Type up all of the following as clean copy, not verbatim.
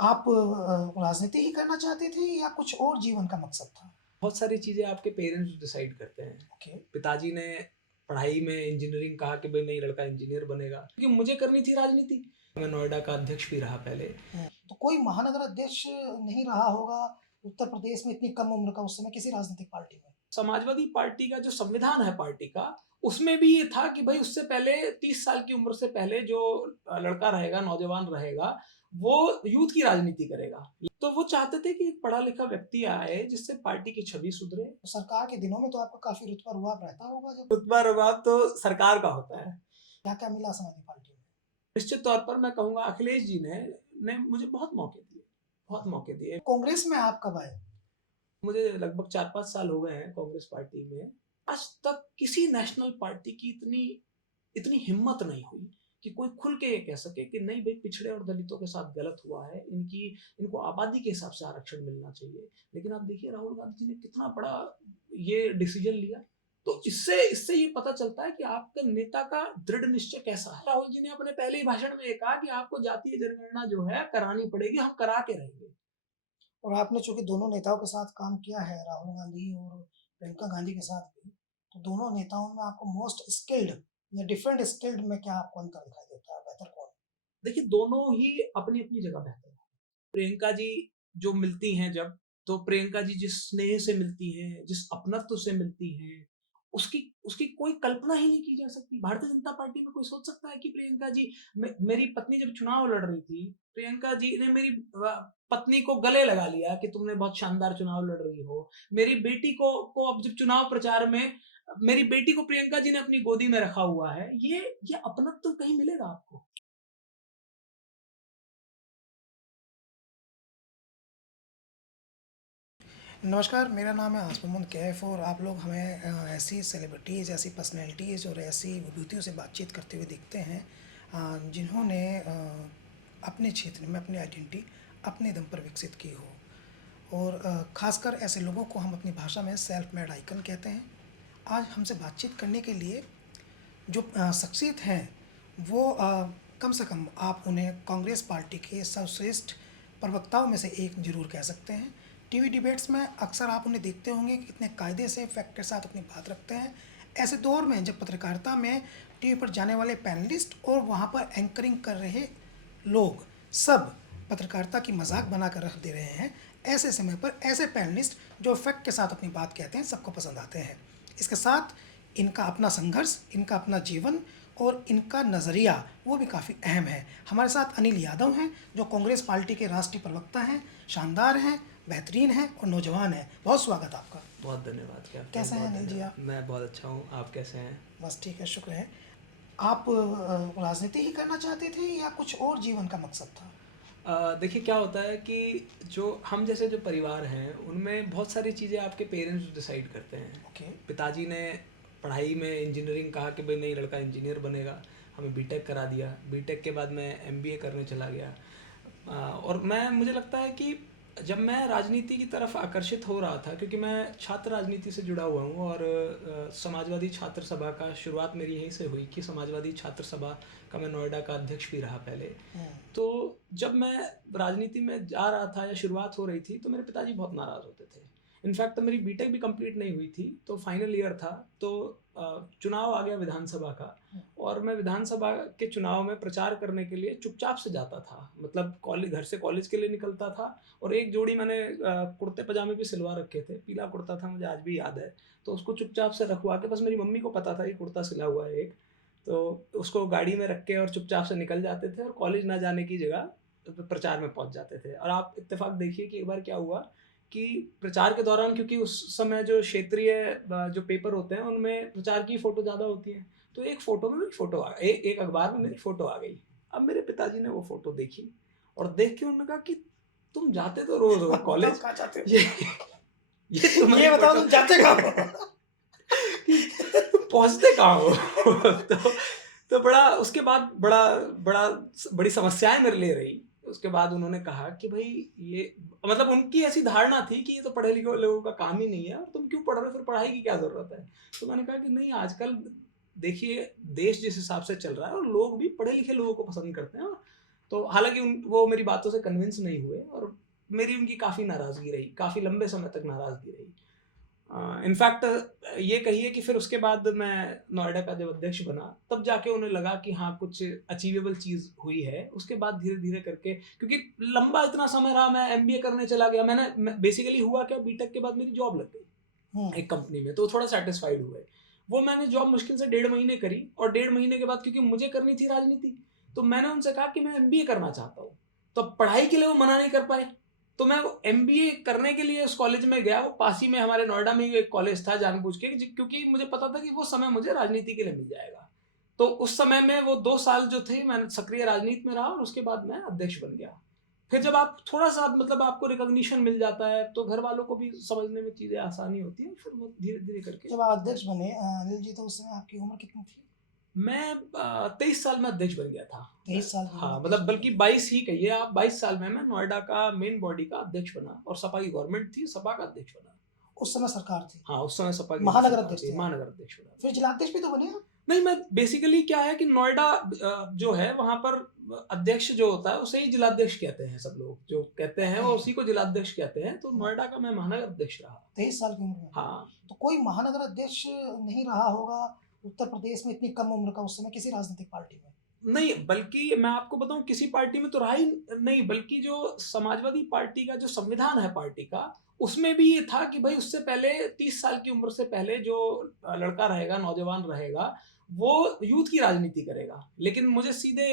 आप राजनीति ही करना चाहते थे या कुछ और जीवन का मकसद था? बहुत सारी चीज़ें आपके पेरेंट्स डिसाइड करते हैं। ओके। पिताजी ने पढ़ाई में इंजीनियरिंग कहा कि भाई नहीं लड़का इंजीनियर बनेगा, क्योंकि मुझे करनी थी राजनीति। मैं नोएडा का अध्यक्ष भी रहा पहले। तो कोई महानगर अध्यक्ष नहीं रहा होगा उत्तर प्रदेश में इतनी कम उम्र का उस समय किसी राजनीतिक पार्टी में? समाजवादी पार्टी का जो संविधान है पार्टी का, उसमें भी ये था कि भाई उससे पहले 30 साल की उम्र से पहले जो लड़का रहेगा, नौजवान रहेगा, वो यूथ की राजनीति करेगा। तो वो चाहते थे कि एक पढ़ा लिखा व्यक्ति आए जिससे पार्टी की छवि सुधरे। तो सरकार के दिनों में तो आपका काफ़ी रुतबा-रुआब रहता होगा जब रुतबा रवाब तो सरकार का होता है। क्या-क्या मिला समाजवादी पार्टी में? निश्चित तौर पर मैं कहूँगा अखिलेश जी ने मुझे बहुत मौके दिए, बहुत मौके दिए। कांग्रेस में आप कब आए? मुझे लगभग 4-5 साल हो गए हैं कांग्रेस पार्टी में। आज तक किसी नेशनल पार्टी की इतनी इतनी हिम्मत नहीं हुई कि कोई खुल के ये कह सके कि नहीं भाई पिछड़े और दलितों के साथ गलत हुआ है, इनको आबादी के हिसाब से आरक्षण मिलना चाहिए। लेकिन आप देखिए राहुल गांधी जी ने कितना बड़ा ये डिसीजन लिया। तो इससे इससे ये पता चलता है कि आपके नेता का दृढ़ निश्चय कैसा है। राहुल जी ने अपने पहले ही भाषण में ये कहा कि आपको जातीय जनगणना जो है करानी पड़ेगी, हम करा के रहेंगे। और आपने चूँकि दोनों नेताओं के साथ काम किया है, राहुल गांधी और प्रियंका गांधी के साथ भी, तो दोनों नेताओं में आपको मोस्ट स्किल्ड या डिफरेंट स्किल्ड में क्या आपको अंतर दिखाई देता है? बेहतर कौन है? देखिए दोनों ही अपनी-अपनी जगह बेहतर हैं। प्रियंका जी जो मिलती हैं जब, तो प्रियंका जी जिस स्नेह से मिलती हैं, जिस अपनत्व से मिलती हैं, उसकी उसकी कोई कल्पना ही नहीं की जा सकती। भारतीय जनता पार्टी में कोई सोच सकता है कि प्रियंका जी मेरी पत्नी जब चुनाव लड़ रही थी, प्रियंका जी ने मेरी पत्नी को गले लगा लिया कि तुमने बहुत शानदार चुनाव लड़ रही हो। मेरी बेटी को अब जब चुनाव प्रचार में मेरी बेटी को प्रियंका जी ने अपनी गोदी में रखा हुआ है। ये अपनत्व कहीं मिलेगा आपको? नमस्कार, मेरा नाम है आसिफ मोहम्मद कैफ और आप लोग हमें ऐसी सेलिब्रिटीज़, ऐसी पर्सनैलिटीज़ और ऐसी विभूतियों से बातचीत करते हुए देखते हैं जिन्होंने अपने क्षेत्र में अपनी आइडेंटिटी अपने दम पर विकसित की हो और ख़ासकर ऐसे लोगों को हम अपनी भाषा में सेल्फ मेड आइकन कहते हैं। आज हमसे बातचीत करने के लिए जो शख्सियत हैं वो कम से कम आप उन्हें कांग्रेस पार्टी के सर्वश्रेष्ठ प्रवक्ताओं में से एक जरूर कह सकते हैं। टीवी डिबेट्स में अक्सर आप उन्हें देखते होंगे कि कितने कायदे से फैक्ट के साथ अपनी बात रखते हैं। ऐसे दौर में जब पत्रकारिता में टीवी पर जाने वाले पैनलिस्ट और वहाँ पर एंकरिंग कर रहे लोग सब पत्रकारिता की मजाक बनाकर रख दे रहे हैं, ऐसे समय पर ऐसे पैनलिस्ट जो फैक्ट के साथ अपनी बात कहते हैं सबको पसंद आते हैं। इसके साथ इनका अपना संघर्ष, इनका अपना जीवन और इनका नज़रिया वो भी काफ़ी अहम है। हमारे साथ अनिल यादव हैं जो कांग्रेस पार्टी के राष्ट्रीय प्रवक्ता हैं, शानदार हैं, बेहतरीन हैं और नौजवान हैं। बहुत स्वागत आपका। बहुत धन्यवाद कैप्टन, कैसे हैं बहुत अनिल जी धन्यवाद। आप? मैं बहुत अच्छा हूँ, आप कैसे हैं? बस ठीक है, शुक्र है। आप राजनीति ही करना चाहते थे या कुछ और जीवन का मकसद था? देखिए क्या होता है कि जो हम जैसे जो परिवार हैं उनमें बहुत सारी चीज़ें आपके पेरेंट्स डिसाइड करते हैं। ओके। पिताजी ने पढ़ाई में इंजीनियरिंग कहा कि भाई नहीं लड़का इंजीनियर बनेगा, हमें बीटेक करा दिया। बीटेक के बाद मैं एमबीए करने चला गया। और मुझे लगता है कि जब मैं राजनीति की तरफ आकर्षित हो रहा था, क्योंकि मैं छात्र राजनीति से जुड़ा हुआ हूँ और समाजवादी छात्र सभा का शुरुआत मेरी यहीं से हुई कि समाजवादी छात्र सभा का मैं नोएडा का अध्यक्ष भी रहा पहले। तो जब मैं राजनीति में जा रहा था या शुरुआत हो रही थी तो मेरे पिताजी बहुत नाराज़ होते थे। इनफैक्ट तो मेरी बीटेक भी कंप्लीट नहीं हुई थी, तो फाइनल ईयर था। तो चुनाव आ गया विधानसभा का और मैं विधानसभा के चुनाव में प्रचार करने के लिए चुपचाप से जाता था। मतलब कॉलेज, घर से कॉलेज के लिए निकलता था और एक जोड़ी मैंने कुर्ते पजामे भी सिलवा रखे थे, पीला कुर्ता था, मुझे आज भी याद है। तो उसको चुपचाप से रखवा के, बस मेरी मम्मी को पता था ये कुर्ता सिला हुआ है एक, तो उसको गाड़ी में रख के और चुपचाप से निकल जाते थे और कॉलेज ना जाने की जगह तो प्रचार में पहुंच जाते थे। और आप इत्तेफाक देखिए कि एक बार क्या हुआ कि प्रचार के दौरान, क्योंकि उस समय जो क्षेत्रीय जो पेपर होते हैं उनमें प्रचार की फ़ोटो ज़्यादा होती है, तो एक फ़ोटो में मेरी फ़ोटो एक अखबार में मेरी फ़ोटो आ गई। अब मेरे पिताजी ने वो फ़ोटो देखी और देख के उन्होंने कहा कि तुम जाते तो रोज़ हो बताओ कॉलेज, कहाँ चाहते ये हो? ये तुम्हारी ये बताओ फ़ोटो तुम चाहते कहाँ हो? कि तुम पहुँचते कहाँ हो? तो बड़ा उसके बाद बड़ा बड़ा बड़ी समस्याएँ मेरे लिए रही। उसके बाद उन्होंने कहा कि भई ये, मतलब उनकी ऐसी धारणा थी कि ये तो पढ़े लिखे लोगों का काम ही नहीं है और तुम क्यों पढ़ रहे हो, फिर पढ़ाई की क्या ज़रूरत है? तो मैंने कहा कि नहीं, आजकल देखिए देश जिस हिसाब से चल रहा है और लोग भी पढ़े लिखे लोगों को पसंद करते हैं। तो हालाँकि वो मेरी बातों से कन्विंस नहीं हुए और मेरी उनकी काफ़ी नाराज़गी रही, काफ़ी लंबे समय तक नाराज़गी रही। इनफैक्ट ये कहिए कि फिर उसके बाद मैं नोएडा का जब अध्यक्ष बना, तब जाके उन्हें लगा कि हाँ, कुछ अचीवेबल चीज़ हुई है। उसके बाद धीरे-धीरे करके, क्योंकि लंबा इतना समय रहा, मैं एमबीए करने चला गया। बेसिकली हुआ क्या, बीटेक के बाद मेरी जॉब लग हुँ, गई एक कंपनी में, तो थोड़ा सैटिस्फाइड हुए। वो मैंने जॉब मुश्किल से 1.5 महीने करी और 1.5 महीने के बाद, क्योंकि मुझे करनी थी राजनीति, तो मैंने उनसे कहा कि मैं एमबीए करना चाहता हूँ। तो पढ़ाई के लिए वो मना नहीं कर पाए। तो मैं एमबीए करने के लिए उस कॉलेज में गया। वो पास ही में हमारे नोएडा में ही एक कॉलेज था, जानबूझ के, क्योंकि मुझे पता था कि वो समय मुझे राजनीति के लिए मिल जाएगा। तो उस समय में वो 2 साल जो थे, मैंने सक्रिय राजनीति में रहा और उसके बाद मैं अध्यक्ष बन गया। फिर जब आप थोड़ा-सा, मतलब आपको रिकॉग्निशन मिल जाता है, तो घर वालों को भी समझने में चीज़ें आसानी होती हैं। फिर वो धीरे-धीरे करके जब आप अध्यक्ष बने अनिल जी, तो उस समय आपकी उम्र कितनी थी? मैं 23 साल में अध्यक्ष बन गया था। 23 साल की उम्र में हाँ, अध्यक्ष मतलब बन बल्कि गए। 22 ही कहिए आप। 22 साल में मैं नोएडा का मेन बॉडी का अध्यक्ष बना और सपा की गवर्नमेंट थी, सपा का अध्यक्ष बना। उस समय सरकार थी। हाँ, उस समय सपा की महानगर सरकार अध्यक्ष थी, थे आप। महानगर अध्यक्ष बना। फिर जिलाध्यक्ष भी तो बने आप? नहीं, मैं बेसिकली क्या है कि नोएडा जो है वहाँ पर अध्यक्ष जो होता है उसे ही जिलाध्यक्ष कहते हैं सब लोग। जो कहते हैं वो उसी को जिलाध्यक्ष कहते हैं। तो नोएडा का मैं महानगर अध्यक्ष रहा। 23 साल की उम्र में। हाँ। तो कोई महानगर अध्यक्ष नहीं रहा होगा उत्तर प्रदेश में इतनी कम उम्र का उस समय किसी राजनीतिक पार्टी में? नहीं, बल्कि मैं आपको बताऊँ, किसी पार्टी में तो रहा ही नहीं, बल्कि जो समाजवादी पार्टी का जो संविधान है पार्टी का, उसमें भी ये था कि भई उससे पहले 30 साल की उम्र से पहले जो लड़का रहेगा, नौजवान रहेगा, वो यूथ की राजनीति करेगा। लेकिन मुझे सीधे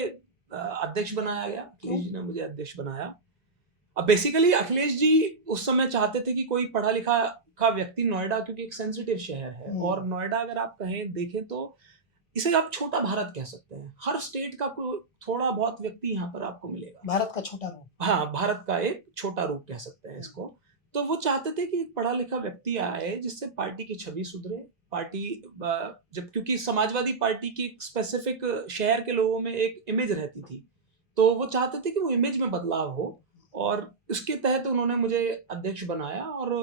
अध्यक्ष बनाया गया। क्यों? अखिलेश जी ने मुझे अध्यक्ष बनाया। अब बेसिकली अखिलेश जी उस समय चाहते थे कि कोई पढ़ा-लिखा का व्यक्ति नोएडा, क्योंकि एक सेंसिटिव शहर है और नोएडा अगर आप कहें देखें तो इसे आप छोटा भारत कह सकते हैं। हर स्टेट का कोई थोड़ा बहुत व्यक्ति यहाँ पर आपको मिलेगा। भारत का छोटा रूप। हाँ, भारत का एक छोटा रूप कह सकते हैं इसको। तो वो चाहते थे कि एक पढ़ा-लिखा व्यक्ति आए जिससे पार्टी की छवि सुधरे। पार्टी जब, क्योंकि समाजवादी पार्टी की एक स्पेसिफिक शहर के लोगों में एक इमेज रहती थी। तो वो चाहते थे कि वो इमेज में बदलाव हो और उसके तहत उन्होंने मुझे अध्यक्ष बनाया और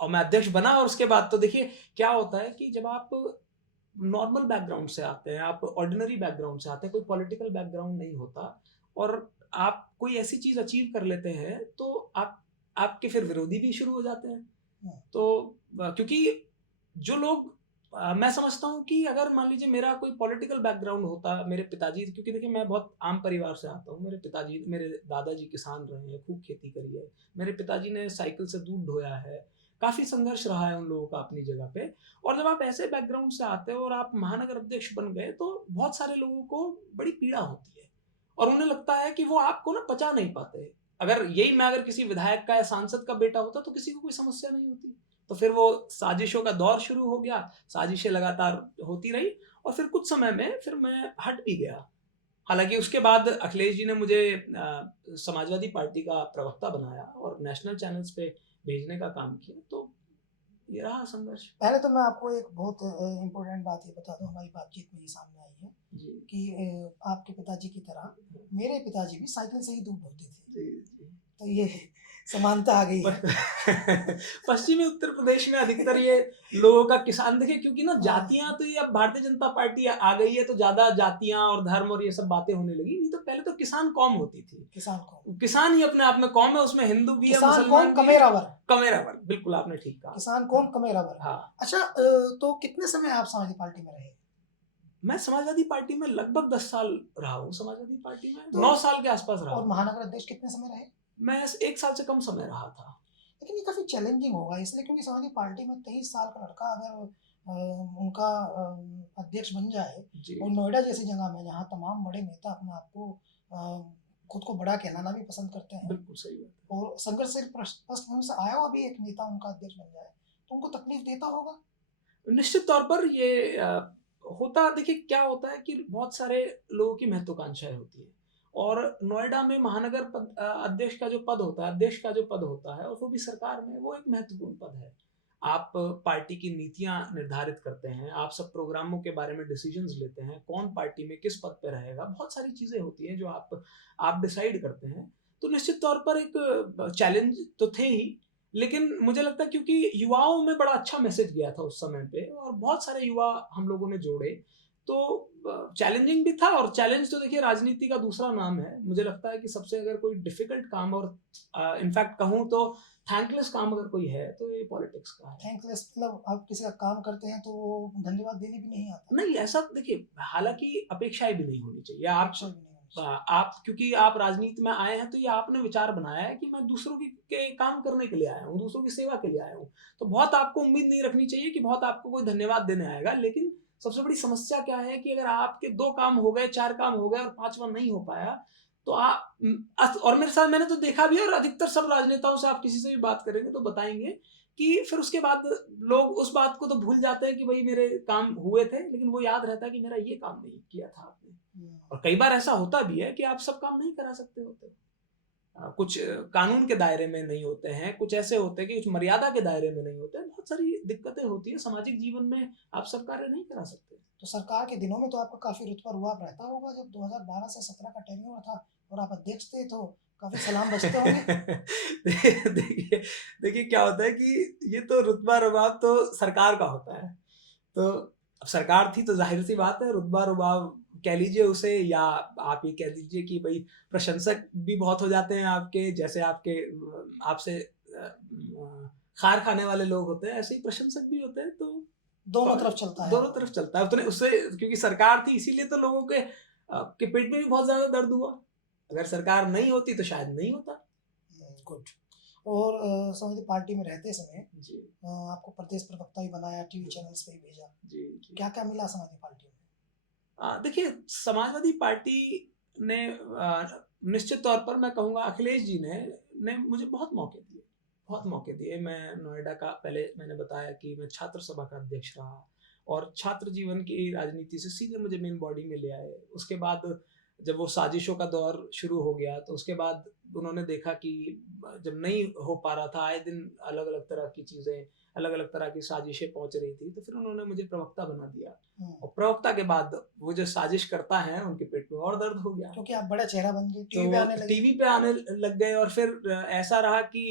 मैं अध्यक्ष बना। और उसके बाद तो देखिए क्या होता है कि जब आप नॉर्मल बैकग्राउंड से आते हैं, आप ऑर्डिनरी बैकग्राउंड से आते हैं, कोई पॉलिटिकल बैकग्राउंड नहीं होता और आप कोई ऐसी चीज़ अचीव कर लेते हैं, तो आपके फिर विरोधी भी शुरू हो जाते हैं। हाँ, तो क्योंकि जो लोग मैं समझता हूँ कि अगर मान लीजिए मेरा कोई पॉलिटिकल बैकग्राउंड होता, मेरे पिताजी, क्योंकि देखिए मैं बहुत आम परिवार से आता हूँ। मेरे दादाजी किसान रहे हैं, खूब खेती करी है। मेरे पिताजी ने साइकिल से दूध ढोया है। काफ़ी संघर्ष रहा है उन लोगों का अपनी जगह पे। और जब आप ऐसे बैकग्राउंड से आते हो और आप महानगर अध्यक्ष बन गए, तो बहुत सारे लोगों को बड़ी पीड़ा होती है और उन्हें लगता है कि वो आपको ना पचा नहीं पाते। अगर किसी विधायक का या सांसद का बेटा होता तो किसी को कोई समस्या नहीं होती। तो फिर वो साजिशों का दौर शुरू हो गया, साजिशें लगातार होती रही और फिर कुछ समय में फिर मैं हट भी गया। हालाँकि उसके बाद अखिलेश जी ने मुझे समाजवादी पार्टी का प्रवक्ता बनाया और नेशनल चैनल्स पे भेजने का काम किया। तो ये रहा संघर्ष। पहले तो मैं आपको एक बहुत इम्पोर्टेंट बात ये बता दूँ, हमारी बातचीत में ये सामने आई है जी। कि आपके पिताजी की तरह मेरे पिताजी भी साइकिल से ही दूध ढोते थे। जी, जी। तो ये समानता आ गई है। पश्चिमी उत्तर प्रदेश में अधिकतर ये लोगों का किसान, देखिए क्योंकि ना हाँ, जातियां, तो ये अब भारतीय जनता पार्टी आ गई है तो ज्यादा जातियां और धर्म और ये सब बातें होने लगी। नहीं तो पहले तो किसान कौम होती थी। किसान कौम। किसान ही अपने आप में कौम है, उसमें हिंदू भी है, किसान कौम मुसलमान भी है। कमेरा वर्ग। कमेरा वर्ग, बिल्कुल आपने ठीक कहा। किसान कौम कमेरा वर्ग। हाँ, अच्छा, तो कितने समय आप समाजवादी पार्टी में रहे? मैं समाजवादी पार्टी में लगभग 10 साल रहा हूँ। समाजवादी पार्टी में तो 9 साल के आसपास रहा और हूँ। महानगर अध्यक्ष कितने समय रहे? मैं 1 साल से कम समय रहा था। लेकिन ये काफ़ी चैलेंजिंग होगा इसलिए क्योंकि समाजवादी पार्टी में 23 साल का लड़का अगर उनका अध्यक्ष बन जाए जी, और नोएडा जैसी जगह में जहाँ तमाम बड़े नेता अपने आप को खुद को बड़ा कहलाना भी पसंद करते हैं बिल्कुल सही बात और संघर्षशील पृष्ठभूमि से आया हुआ भी एक नेता उनका अध्यक्ष बन जाए तो उनको तकलीफ देता होगा। है। निश्चित तौर पर ये होता, देखिए क्या होता है कि बहुत सारे लोगों की महत्वाकांक्षाएं होती है और नोएडा में महानगर अध्यक्ष का जो पद होता है, अध्यक्ष का जो पद होता है और वो भी सरकार में, वो एक महत्वपूर्ण पद है। आप पार्टी की नीतियां निर्धारित करते हैं, आप सब प्रोग्रामों के बारे में डिसीजंस लेते हैं, कौन पार्टी में किस पद पे रहेगा, बहुत सारी चीजें होती हैं जो आप डिसाइड करते हैं। तो निश्चित तौर पर एक चैलेंज तो थे ही, लेकिन मुझे लगता है क्योंकि युवाओं में बड़ा अच्छा मैसेज गया था उस समय पे और बहुत सारे युवा हम लोगों ने जोड़े, तो चैलेंजिंग भी था, और चैलेंज तो देखिए राजनीति का दूसरा नाम है। मुझे लगता है कि सबसे अगर कोई डिफिकल्ट काम और इनफैक्ट कहूँ तो थैंकलेस काम अगर कोई है तो ये पॉलिटिक्स का है। थैंकलेस मतलब आप किसी का काम करते हैं तो वो धन्यवाद देने भी नहीं आता। नहीं, ऐसा देखिए, हालांकि अपेक्षाएं भी नहीं होनी चाहिए। अपेक्षा भी नहीं होनी चाहिए। आप क्योंकि आप राजनीति में आए हैं तो ये आपने विचार बनाया है कि मैं दूसरों के काम करने के लिए आया हूँ, दूसरों की सेवा के लिए आया हूँ, तो बहुत आपको उम्मीद नहीं रखनी चाहिए कि बहुत आपको कोई धन्यवाद देने आएगा। लेकिन सबसे बड़ी समस्या क्या है कि अगर आपके 2 काम हो गए, 4 काम हो गए और 5वां नहीं हो पाया, तो और मेरे साथ मैंने तो देखा भी है, और अधिकतर सब राजनेताओं से आप किसी से भी बात करेंगे तो बताएंगे कि फिर उसके बाद लोग उस बात को तो भूल जाते हैं कि भाई मेरे काम हुए थे, लेकिन वो याद रहता है कि मेरा ये काम नहीं किया था आपने। और कई बार ऐसा होता भी है कि आप सब काम नहीं करा सकते होते, कुछ कानून के दायरे में नहीं होते हैं, कुछ ऐसे होते हैं कि कुछ मर्यादा के दायरे में नहीं होते हैं, बहुत सारी दिक्कतें होती है सामाजिक जीवन में, आप सब कार्य नहीं करा सकते। तो सरकार के दिनों में तो आपका काफी रुतबा रुआब रहता होगा, जब 2012 से 17 का टेन्योर था और आप अध्यक्ष थे, तो काफी सलाम बजते होंगे। देखिए देखिए क्या होता है कि ये तो रुतबा रुबाब तो सरकार का होता है, तो अब सरकार थी तो जाहिर सी बात है रुतबा रुबाब कह लीजिए उसे, या आप ये कह लीजिए कि भाई प्रशंसक भी बहुत हो जाते हैं आपके, जैसे आपके आपसे खार खाने वाले लोग होते हैं, ऐसे ही प्रशंसक भी होते हैं। तो दोनों तरफ चलता है। दोनों तरफ चलता है उतने उससे, क्योंकि सरकार थी इसीलिए तो लोगों के पेट में भी बहुत ज्यादा दर्द हुआ। अगर सरकार नहीं होती तो शायद नहीं होता। गुड। और समाजवादी पार्टी में रहते समय जी आपको प्रदेश प्रवक्ता भी बनाया, टीवी चैनल्स पे भी भेजा, जी जी। क्या क्या मिला समाजवादी पार्टी में? देखिए समाजवादी पार्टी ने निश्चित तौर पर मैं कहूँगा अखिलेश जी ने मुझे बहुत मौके दिए, बहुत मौके दिए। मैं नोएडा का, पहले मैंने बताया कि मैं छात्र सभा का अध्यक्ष रहा, और छात्र जीवन की राजनीति से सीधे मुझे मेन बॉडी में ले आए। उसके बाद जब वो साजिशों का दौर शुरू हो गया तो उसके बाद उन्होंने देखा कि जब नहीं हो पा रहा था, आए दिन अलग अलग तरह की चीज़ें, अलग अलग तरह की साजिशें पहुंच रही थी, तो फिर उन्होंने मुझे प्रवक्ता बना दिया। और प्रवक्ता के बाद वो जो साजिश करता है उनके पेट में और दर्द हो गया, क्योंकि आप बड़ा चेहरा बन गए, तो टीवी पे आने लग गए। और फिर ऐसा रहा कि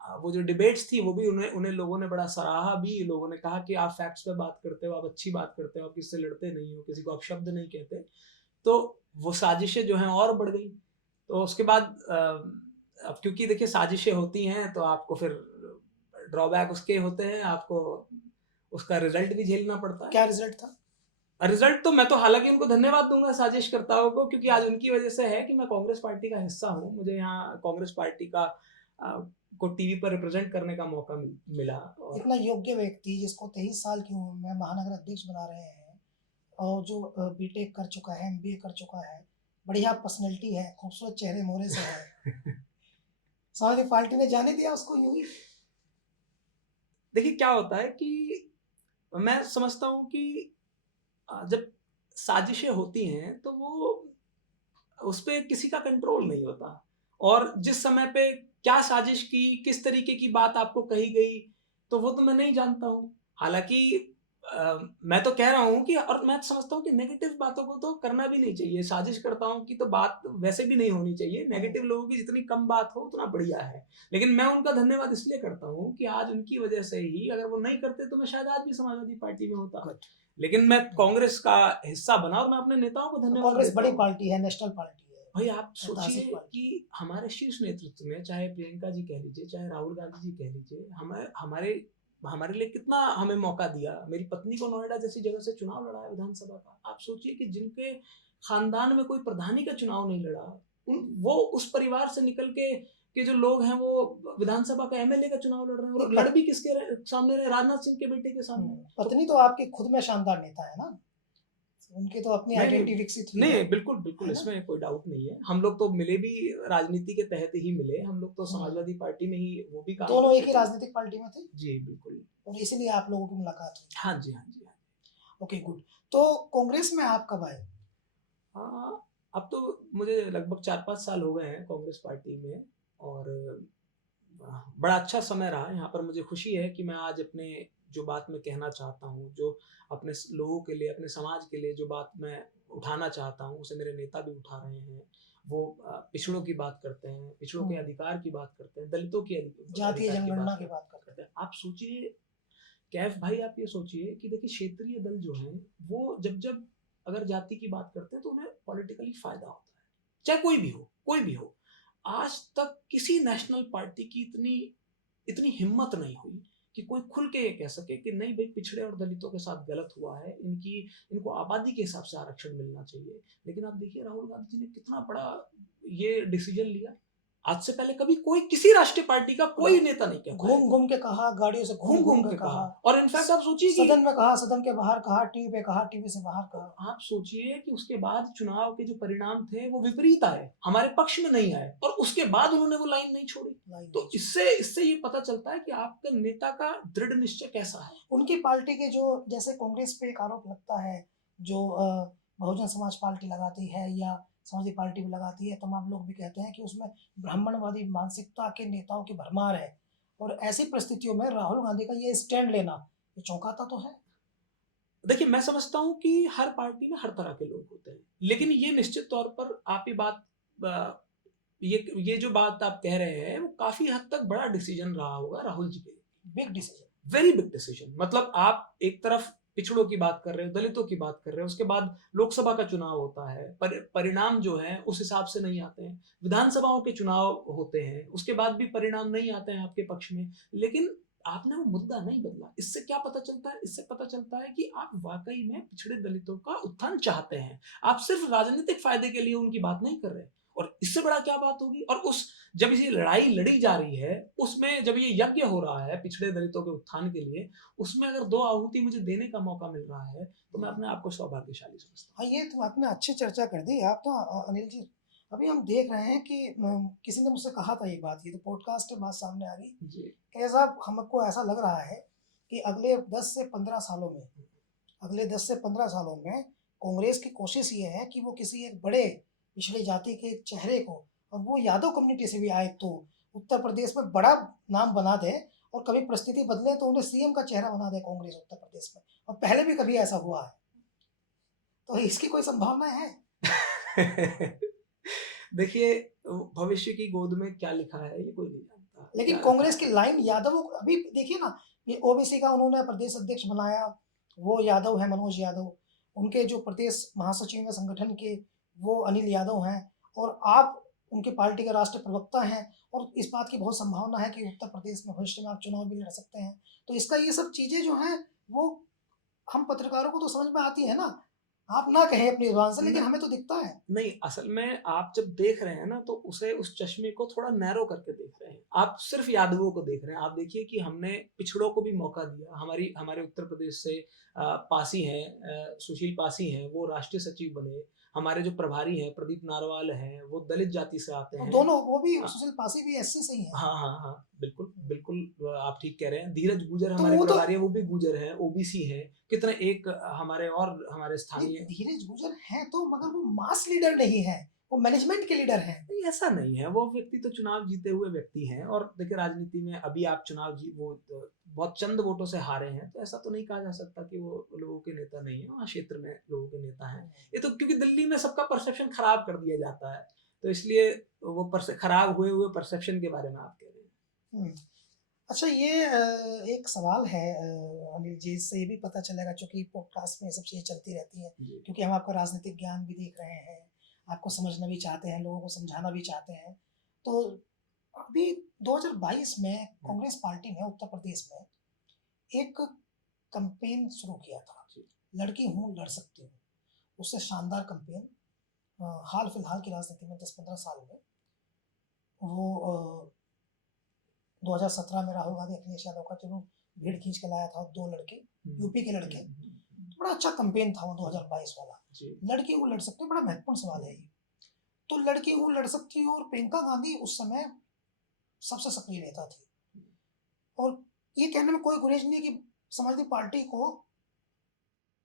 वो जो डिबेट्स थी वो भी उन्हें उन्हें लोगों ने बड़ा सराहा भी। लोगों ने कहा कि आप फैक्ट्स पे बात करते हो, आप अच्छी बात करते हो, आप किससे लड़ते नहीं हो, किसी को आप शब्द नहीं कहते। तो वो साजिशें जो हैं और बढ़ गई। तो उसके बाद अब क्योंकि देखिए साजिशें होती हैं तो आपको फिर ड्रॉबैक उसके होते हैं, आपको उसका रिजल्ट भी झेलना पड़ता है। क्या रिजल्ट था? रिजल्ट तो मैं तो हालांकि उनको धन्यवाद दूंगा साजिशकर्ताओं को, क्योंकि आज उनकी वजह से है कि मैं कांग्रेस पार्टी का हिस्सा हूँ। मुझे यहाँ कांग्रेस पार्टी का को टीवी पर रिप्रेजेंट करने का मौका मिला। और इतना योग्य व्यक्ति जिसको 23 साल की उम्र में महानगर अध्यक्ष बना रहे हैं, और जो बीटेक कर चुका है, एमबीए कर चुका है, बढ़िया पर्सनैलिटी है, खूबसूरत चेहरे मोहरे से है, समाजवादी पार्टी ने जाने दिया उसको यूं ही? देखिए क्या होता है कि मैं समझता हूँ कि जब साजिशें होती हैं तो वो उस पे किसी का कंट्रोल नहीं होता, और जिस समय पे क्या साजिश की, किस तरीके की बात आपको कही गई, तो वो तो मैं नहीं जानता हूँ। हालांकि मैं तो कह रहा हूँ कि, और मैं समझता हूँ कि नेगेटिव बातों को तो करना भी नहीं चाहिए। साजिशकर्ताओं की तो बात वैसे भी नहीं होनी चाहिए, नेगेटिव लोगों की जितनी कम बात हो उतना बढ़िया है। लेकिन मैं उनका धन्यवाद इसलिए करता हूँ कि आज उनकी वजह से ही, अगर वो नहीं करते तो मैं शायद आज भी समाजवादी पार्टी में होता। लेकिन मैं कांग्रेस का हिस्सा बना और मैं अपने नेताओं को धन्यवाद कांग्रेस देता बड़ी हूँ। पार्टी है, नेशनल पार्टी है, भाई आप ऐतिहासिक सोचिए पार्टी। कि हमारे शीर्ष नेतृत्व में, चाहे प्रियंका जी कह लीजिए, चाहे राहुल गांधी जी कह लीजिए, हमें हमारे हमारे लिए कितना हमें मौका दिया। मेरी पत्नी को नोएडा जैसी जगह से चुनाव लड़ा है विधानसभा का। आप सोचिए कि जिनके खानदान में कोई प्रधानी का चुनाव नहीं लड़ा, वो उस परिवार से निकल के जो लोग हैं वो विधानसभा का एमएलए का चुनाव लड़ रहे हैं, और लड़ भी किसके सामने रहे? राजनाथ सिंह के बेटे के सामने। पत्नी तो आपकी खुद में शानदार नेता है ना, उनकी तो अपनी आइडेंटिटी विकसित हुई है। नहीं, बिल्कुल बिल्कुल, इसमें कोई डाउट नहीं है। हम लोग तो मिले भी राजनीति के तहत ही मिले। हम लोग तो समाजवादी पार्टी में ही वो भी काम दोनों एक ही करते थे। राजनीतिक पार्टी में थे? जी बिल्कुल। और इसीलिए आप लोगों की मुलाकात हुई? हाँ जी, हाँ जी, हाँ जी। Okay good. तो कांग्रेस में आप कब आए? हाँ, अब तो मुझे लगभग 4-5 साल हो गए हैं कांग्रेस पार्टी में, और बड़ा अच्छा समय रहा। यहाँ पर मुझे खुशी है कि मैं आज अपने जो बात मैं कहना चाहता हूँ, जो अपने लोगों के लिए, अपने समाज के लिए जो बात मैं उठाना चाहता हूँ, उसे मेरे नेता भी उठा रहे हैं। वो पिछड़ों की बात करते हैं, पिछड़ों के अधिकार की बात करते हैं, दलितों की जातीय अधिकार जनगणना की बात करते हैं। आप सोचिए कैफ भाई, आप ये सोचिए कि देखिए क्षेत्रीय दल जो हैं वो जब जब अगर जाति की बात करते हैं तो उन्हें पॉलिटिकली फायदा होता है, चाहे कोई भी हो, कोई भी हो। आज तक किसी नेशनल पार्टी की इतनी इतनी हिम्मत नहीं हुई कि कोई खुल के ये कह सके कि नहीं भाई, पिछड़े और दलितों के साथ गलत हुआ है, इनको आबादी के हिसाब से आरक्षण मिलना चाहिए। लेकिन आप देखिए राहुल गांधी जी ने कितना बड़ा ये डिसीजन लिया। आज से पहले कभी कोई किसी राष्ट्रीय पार्टी का कोई नेता नहीं कह पाया घूम घूम के कहा, गाड़ियों से घूम घूम के कहा, और इनफैक्ट आप सोचिए कि सदन में कहा, सदन के बाहर कहा, टीवी पे कहा, टीवी से बाहर कहा। आप सोचिए कि उसके बाद चुनाव के जो परिणाम थे वो विपरीत आए, हमारे पक्ष में नहीं आए, और उसके बाद उन्होंने वो लाइन नहीं छोड़ी। तो इससे इससे ये पता चलता है कि आपके नेता का दृढ़ निश्चय कैसा है। उनकी पार्टी के जो, जैसे कांग्रेस पे एक आरोप लगता है, जो बहुजन समाज पार्टी लगाती है या समाजवादी पार्टी भी लगाती है, तमाम लोग भी कहते हैं कि उसमें ब्राह्मणवादी मानसिकता के नेताओं की भरमार है, और ऐसी परिस्थितियों में राहुल गांधी का ये स्टैंड लेना, ये चौंकाता तो है। देखिए, मैं समझता हूँ कि हर पार्टी में हर तरह के लोग होते हैं, लेकिन ये निश्चित तौर पर आप ये जो बात आप कह रहे हैं वो काफी हद तक बड़ा डिसीजन रहा होगा राहुल जी के लिए। Big decision, very big decision. मतलब आप एक तरफ पिछड़ों की बात कर रहे हो, दलितों की बात कर रहे हो, उसके बाद लोकसभा का चुनाव होता है, परिणाम जो है उस हिसाब से नहीं आते हैं, विधानसभाओं के चुनाव होते हैं, उसके बाद भी परिणाम नहीं आते हैं आपके पक्ष में, लेकिन आपने वो मुद्दा नहीं बदला। इससे क्या पता चलता है? इससे पता चलता है कि आप वाकई में पिछड़े दलितों का उत्थान चाहते हैं, आप सिर्फ राजनीतिक फायदे के लिए उनकी बात नहीं कर रहे। और इससे बड़ा क्या बात होगी? और उस जब ये लड़ाई लड़ी जा रही है, उसमें जब ये यज्ञ हो रहा है पिछड़े दलितों के उत्थान के लिए, उसमें अगर 2 आहुति मुझे देने का मौका मिल रहा है, तो मैं अपने आप को सौभाग्यशाली समझता हाँ, ये तो आपने अच्छी चर्चा कर दी। आप तो अनिल जी, अभी हम देख रहे हैं कि किसी ने मुझसे कहा था ये बात, ये तो पॉडकास्ट में बात सामने आ गई हूँ। जी। कि साहब, हमको ऐसा लग रहा है कि अगले 10 से 15 सालों में, अगले 10 से 15 सालों में कांग्रेस की कोशिश ये है कि वो किसी एक बड़े पिछड़ी जाति के चेहरे को, और वो यादव कम्युनिटी से भी आए, तो उत्तर प्रदेश में बड़ा नाम बना दे, और कभी परिस्थिति बदले तो उन्हें सीएम का चेहरा बना दे कांग्रेस उत्तर प्रदेश में। और पहले भी कभी ऐसा हुआ है, तो इसकी कोई संभावना है? देखिए, भविष्य की गोद में क्या लिखा है ये कोई नहीं जानता। लेकिन कांग्रेस की लाइन यादवों, अभी देखिए ना, ये ओबीसी का उन्होंने प्रदेश अध्यक्ष बनाया, वो यादव है, मनोज यादव। उनके जो प्रदेश महासचिव है संगठन के, वो अनिल यादव हैं, और आप उनकी पार्टी के राष्ट्रीय प्रवक्ता हैं, और इस बात की बहुत संभावना है कि उत्तर प्रदेश में भविष्य में आप चुनाव भी लड़ सकते हैं। तो इसका ये सब चीजें जो हैं, वो हम पत्रकारों को तो समझ में आती है ना, आप ना कहें अपनी जुबान से, लेकिन हमें तो दिखता है। नहीं, असल में आप जब देख रहे हैं ना, तो उसे उस चश्मे को थोड़ा नैरो करके देख रहे हैं। आप सिर्फ यादवों को देख रहे हैं। आप देखिए कि हमने पिछड़ों को भी मौका दिया। हमारे उत्तर प्रदेश से पासी हैं, सुशील पासी हैं, वो राष्ट्रीय सचिव बने। हमारे जो प्रभारी हैं प्रदीप नारवाल हैं, वो दलित जाति से आते और हैं। दोनों, वो भी हाँ, सुशील पासी भी एससी से ही है। हाँ, हाँ, हाँ, बिल्कुल, बिल्कुल, आप ठीक कह रहे हैं। धीरज गुजर तो हमारे वो तो, प्रभारी हैं, वो भी गुजर हैं, ओबीसी हैं। कितने एक हमारे स्थानीय। धीरज गुजर हैं तो, मगर वो मास लीडर नहीं है, वो मैनेजमेंट के लीडर हैं। नहीं, ऐसा नहीं है। वो व्यक्ति तो चुनाव जीते हुए व्यक्ति हैं, और देखिए राजनीति में अभी आप चुनाव जी वो तो बहुत चंद वोटों से हारे हैं, तो ऐसा तो नहीं कहा जा सकता कि वो लोगों के नेता नहीं है। वहाँ क्षेत्र में लोगों के नेता हैं। ये तो क्योंकि दिल्ली में सबका परसेप्शन खराब कर दिया जाता है, तो इसलिए वो खराब हुए हुए परसेप्शन के बारे में आप कह रहे हैं। हम्म। अच्छा, ये एक सवाल है अनिल जी, इससे ये भी पता चलेगा, चूंकि पॉडकास्ट में ये सब चीज़ें चलती रहती हैं, जी। क्योंकि हम आपका राजनीतिक ज्ञान भी देख रहे हैं, आपको समझना भी चाहते हैं, लोगों को समझाना भी चाहते हैं। तो अभी 2022 में कांग्रेस पार्टी ने उत्तर प्रदेश में एक कैंपेन शुरू किया था, जी। लड़की हूँ लड़ सकती हूँ। उससे शानदार कैंपेन हाल फिलहाल की राजनीति में 10-15 साल में, वो 2017 में राहुल गांधी अखिलेश यादव का चुनाव भीड़ खींच के लाया था, 2 लड़के, यूपी के लड़के। तो बड़ा अच्छा कैंपेन था वो 2022 वाला। जी। लड़की हूँ लड़ सकती हूँ, बड़ा महत्वपूर्ण सवाल है ये। तो लड़की हूँ लड़ सकती हूँ, और प्रियंका गांधी उस समय सबसे सक्रिय नेता थी, और ये कहने में कोई गुरेज नहीं है कि समाजवादी पार्टी को,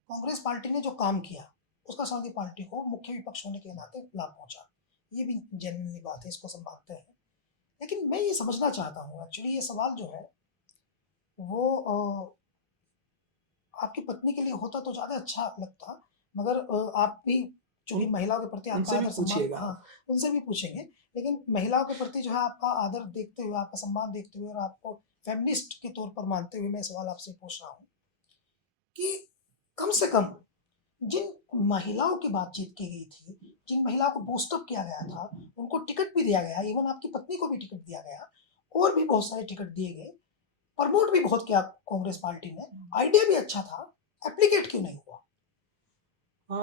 कांग्रेस पार्टी ने जो काम किया उसका समाजवादी पार्टी को मुख्य विपक्ष होने के नाते लाभ पहुंचा। ये भी जेन्युइनली बात है, इसको सब मानते हैं। लेकिन मैं ये समझना चाहता हूँ, एक्चुअली ये सवाल जो है वो आपकी पत्नी के लिए होता तो ज़्यादा अच्छा लगता, मगर आप भी चूंकि महिलाओं के प्रति आपका उनसे भी आदर सम्मान, पूछिएगा। हाँ, उनसे भी पूछेंगे। लेकिन महिलाओं के प्रति जो है आपका आदर देखते हुए, आपका सम्मान देखते हुए, और आपको फेमिनिस्ट के तौर पर मानते हुए मैं सवाल आपसे पूछ रहा हूँ कि कम से कम जिन महिलाओं की बातचीत की गई थी, जिन महिलाओं को बूस्ट अप किया गया था, उनको टिकट भी दिया गया, इवन आपकी पत्नी को भी टिकट दिया गया और भी बहुत सारे टिकट दिए गए, प्रमोट भी बहुत किया कांग्रेस पार्टी ने, आइडिया भी अच्छा था, एप्लीकेट क्यों नहीं हुआ?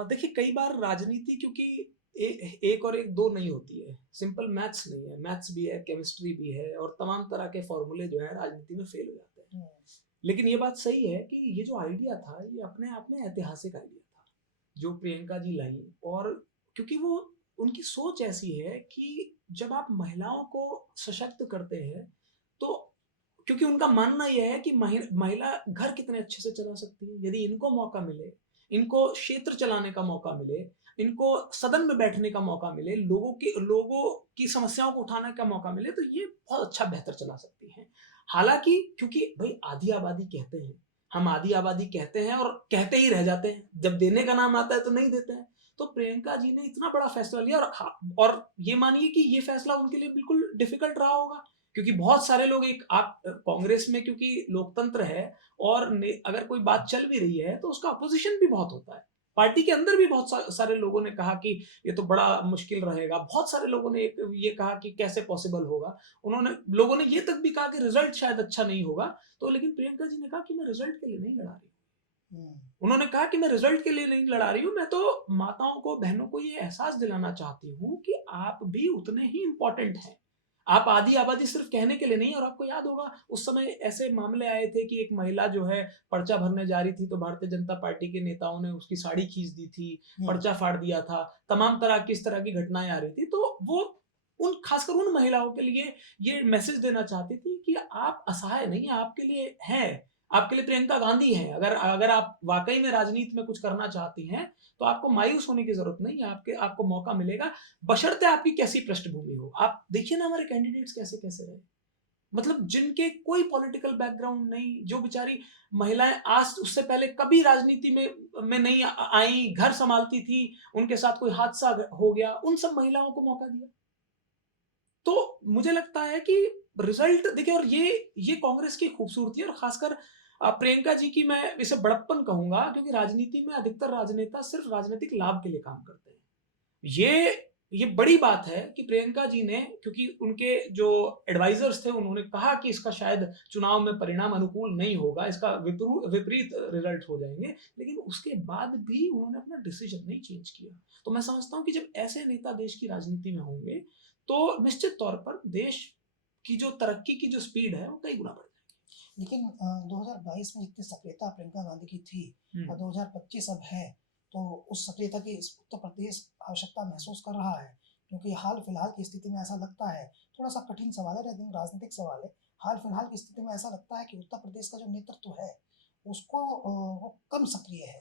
देखिए कई बार राजनीति क्योंकि एक और एक दो नहीं होती है, सिंपल मैथ्स नहीं है, मैथ्स भी है, केमिस्ट्री भी है और तमाम तरह के फॉर्मूले जो है राजनीति में फेल हो जाते हैं। हुँ, लेकिन ये बात सही है कि ये जो आइडिया था ये अपने आप में ऐतिहासिक आइडिया था, जो प्रियंका जी लाई। और क्योंकि वो उनकी सोच ऐसी है कि जब आप महिलाओं को सशक्त करते हैं तो क्योंकि उनका मानना ये है कि महिला घर कितने अच्छे से चला सकती है यदि इनको मौका मिले, इनको क्षेत्र चलाने का मौका मिले, इनको सदन में बैठने का मौका मिले, लोगों की समस्याओं को उठाने का मौका मिले तो ये बहुत अच्छा बेहतर चला सकती हैं। हालाँकि क्योंकि भई आधी आबादी कहते हैं, हम आधी आबादी कहते हैं और कहते ही रह जाते हैं, जब देने का नाम आता है तो नहीं देते हैं। तो प्रियंका जी ने इतना बड़ा फैसला लिया और ये मानिए कि ये फैसला उनके लिए बिल्कुल डिफ़िकल्ट रहा होगा। क्योंकि बहुत सारे लोग एक आप कांग्रेस में क्योंकि लोकतंत्र है और अगर कोई बात चल भी रही है तो उसका अपोजिशन भी बहुत होता है। पार्टी के अंदर भी बहुत सारे लोगों ने कहा कि ये तो बड़ा मुश्किल रहेगा। बहुत सारे लोगों ने ये कहा कि कैसे पॉसिबल होगा। लोगों ने ये तक भी कहा कि रिजल्ट शायद अच्छा नहीं होगा। तो लेकिन प्रियंका जी ने कहा कि मैं रिजल्ट के लिए नहीं लड़ा रही हूँ। हुँ, उन्होंने कहा कि मैं रिजल्ट के लिए नहीं लड़ा रही हूँ, मैं तो माताओं को, बहनों को ये एहसास दिलाना चाहती हूँ कि आप भी उतने ही इम्पोर्टेंट हैं। आप आधी आबादी सिर्फ कहने के लिए नहीं। और आपको याद होगा उस समय ऐसे मामले आए थे कि एक महिला जो है पर्चा भरने जा रही थी तो भारतीय जनता पार्टी के नेताओं ने उसकी साड़ी खींच दी थी, हुँ, पर्चा फाड़ दिया था, तमाम तरह की इस तरह की घटनाएँ आ रही थी। तो वो उन खासकर उन महिलाओं के लिए ये मैसेज देना चाहती थी कि आप असहाय नहीं हैं, आपके लिए हैं। आपके लिए प्रियंका गांधी हैं। अगर अगर आप वाक़ई में राजनीति में कुछ करना चाहती हैं, तो आपको मायूस होने की ज़रूरत नहीं है, आपको मौका मिलेगा, बशर्ते आपकी कैसी पृष्ठभूमि हो। आप देखिए ना हमारे कैंडिडेट्स कैसे-कैसे रहे। मतलब जिनके कोई पॉलिटिकल बैकग्राउंड नहीं, जो बेचारी महिलाएँ आज उससे पहले कभी राजनीति में नहीं आईं, घर सँभालती थी, उनके साथ कोई हादसा हो गया, उन सब महिलाओं को मौका दिया। तो मुझे लगता है कि रिजल्ट देखिए। और ये कांग्रेस की खूबसूरती है और खासकर प्रियंका जी की मैं इसे बड़प्पन कहूंगा क्योंकि राजनीति में अधिकतर राजनेता सिर्फ राजनीतिक लाभ के लिए काम करते हैं। ये बड़ी बात है कि प्रियंका जी ने क्योंकि उनके जो एडवाइजर्स थे उन्होंने कहा कि इसका शायद चुनाव में परिणाम अनुकूल नहीं होगा, इसका विपरीत रिजल्ट हो जाएंगे, लेकिन उसके बाद भी उन्होंने अपना डिसीजन नहीं चेंज किया। तो मैं समझता हूँ कि जब ऐसे नेता देश की राजनीति में होंगे तो निश्चित तौर पर देश की जो तरक्की की जो स्पीड है वो कई गुना बढ़ लेकिन 2022 में जितनी सक्रियता प्रियंका गांधी की थी जाएगी। और 2025 अब है, तो उस सक्रियता की उत्तर प्रदेश आवश्यकता महसूस कर रहा है, क्योंकि हाल-फिलहाल की स्थिति में ऐसा लगता है, थोड़ा-सा कठिन सवाल है लेकिन राजनीतिक सवाल है, हाल-फिलहाल की स्थिति में ऐसा लगता है कि उत्तर प्रदेश का जो नेतृत्व है, उसको वो कम सक्रिय है।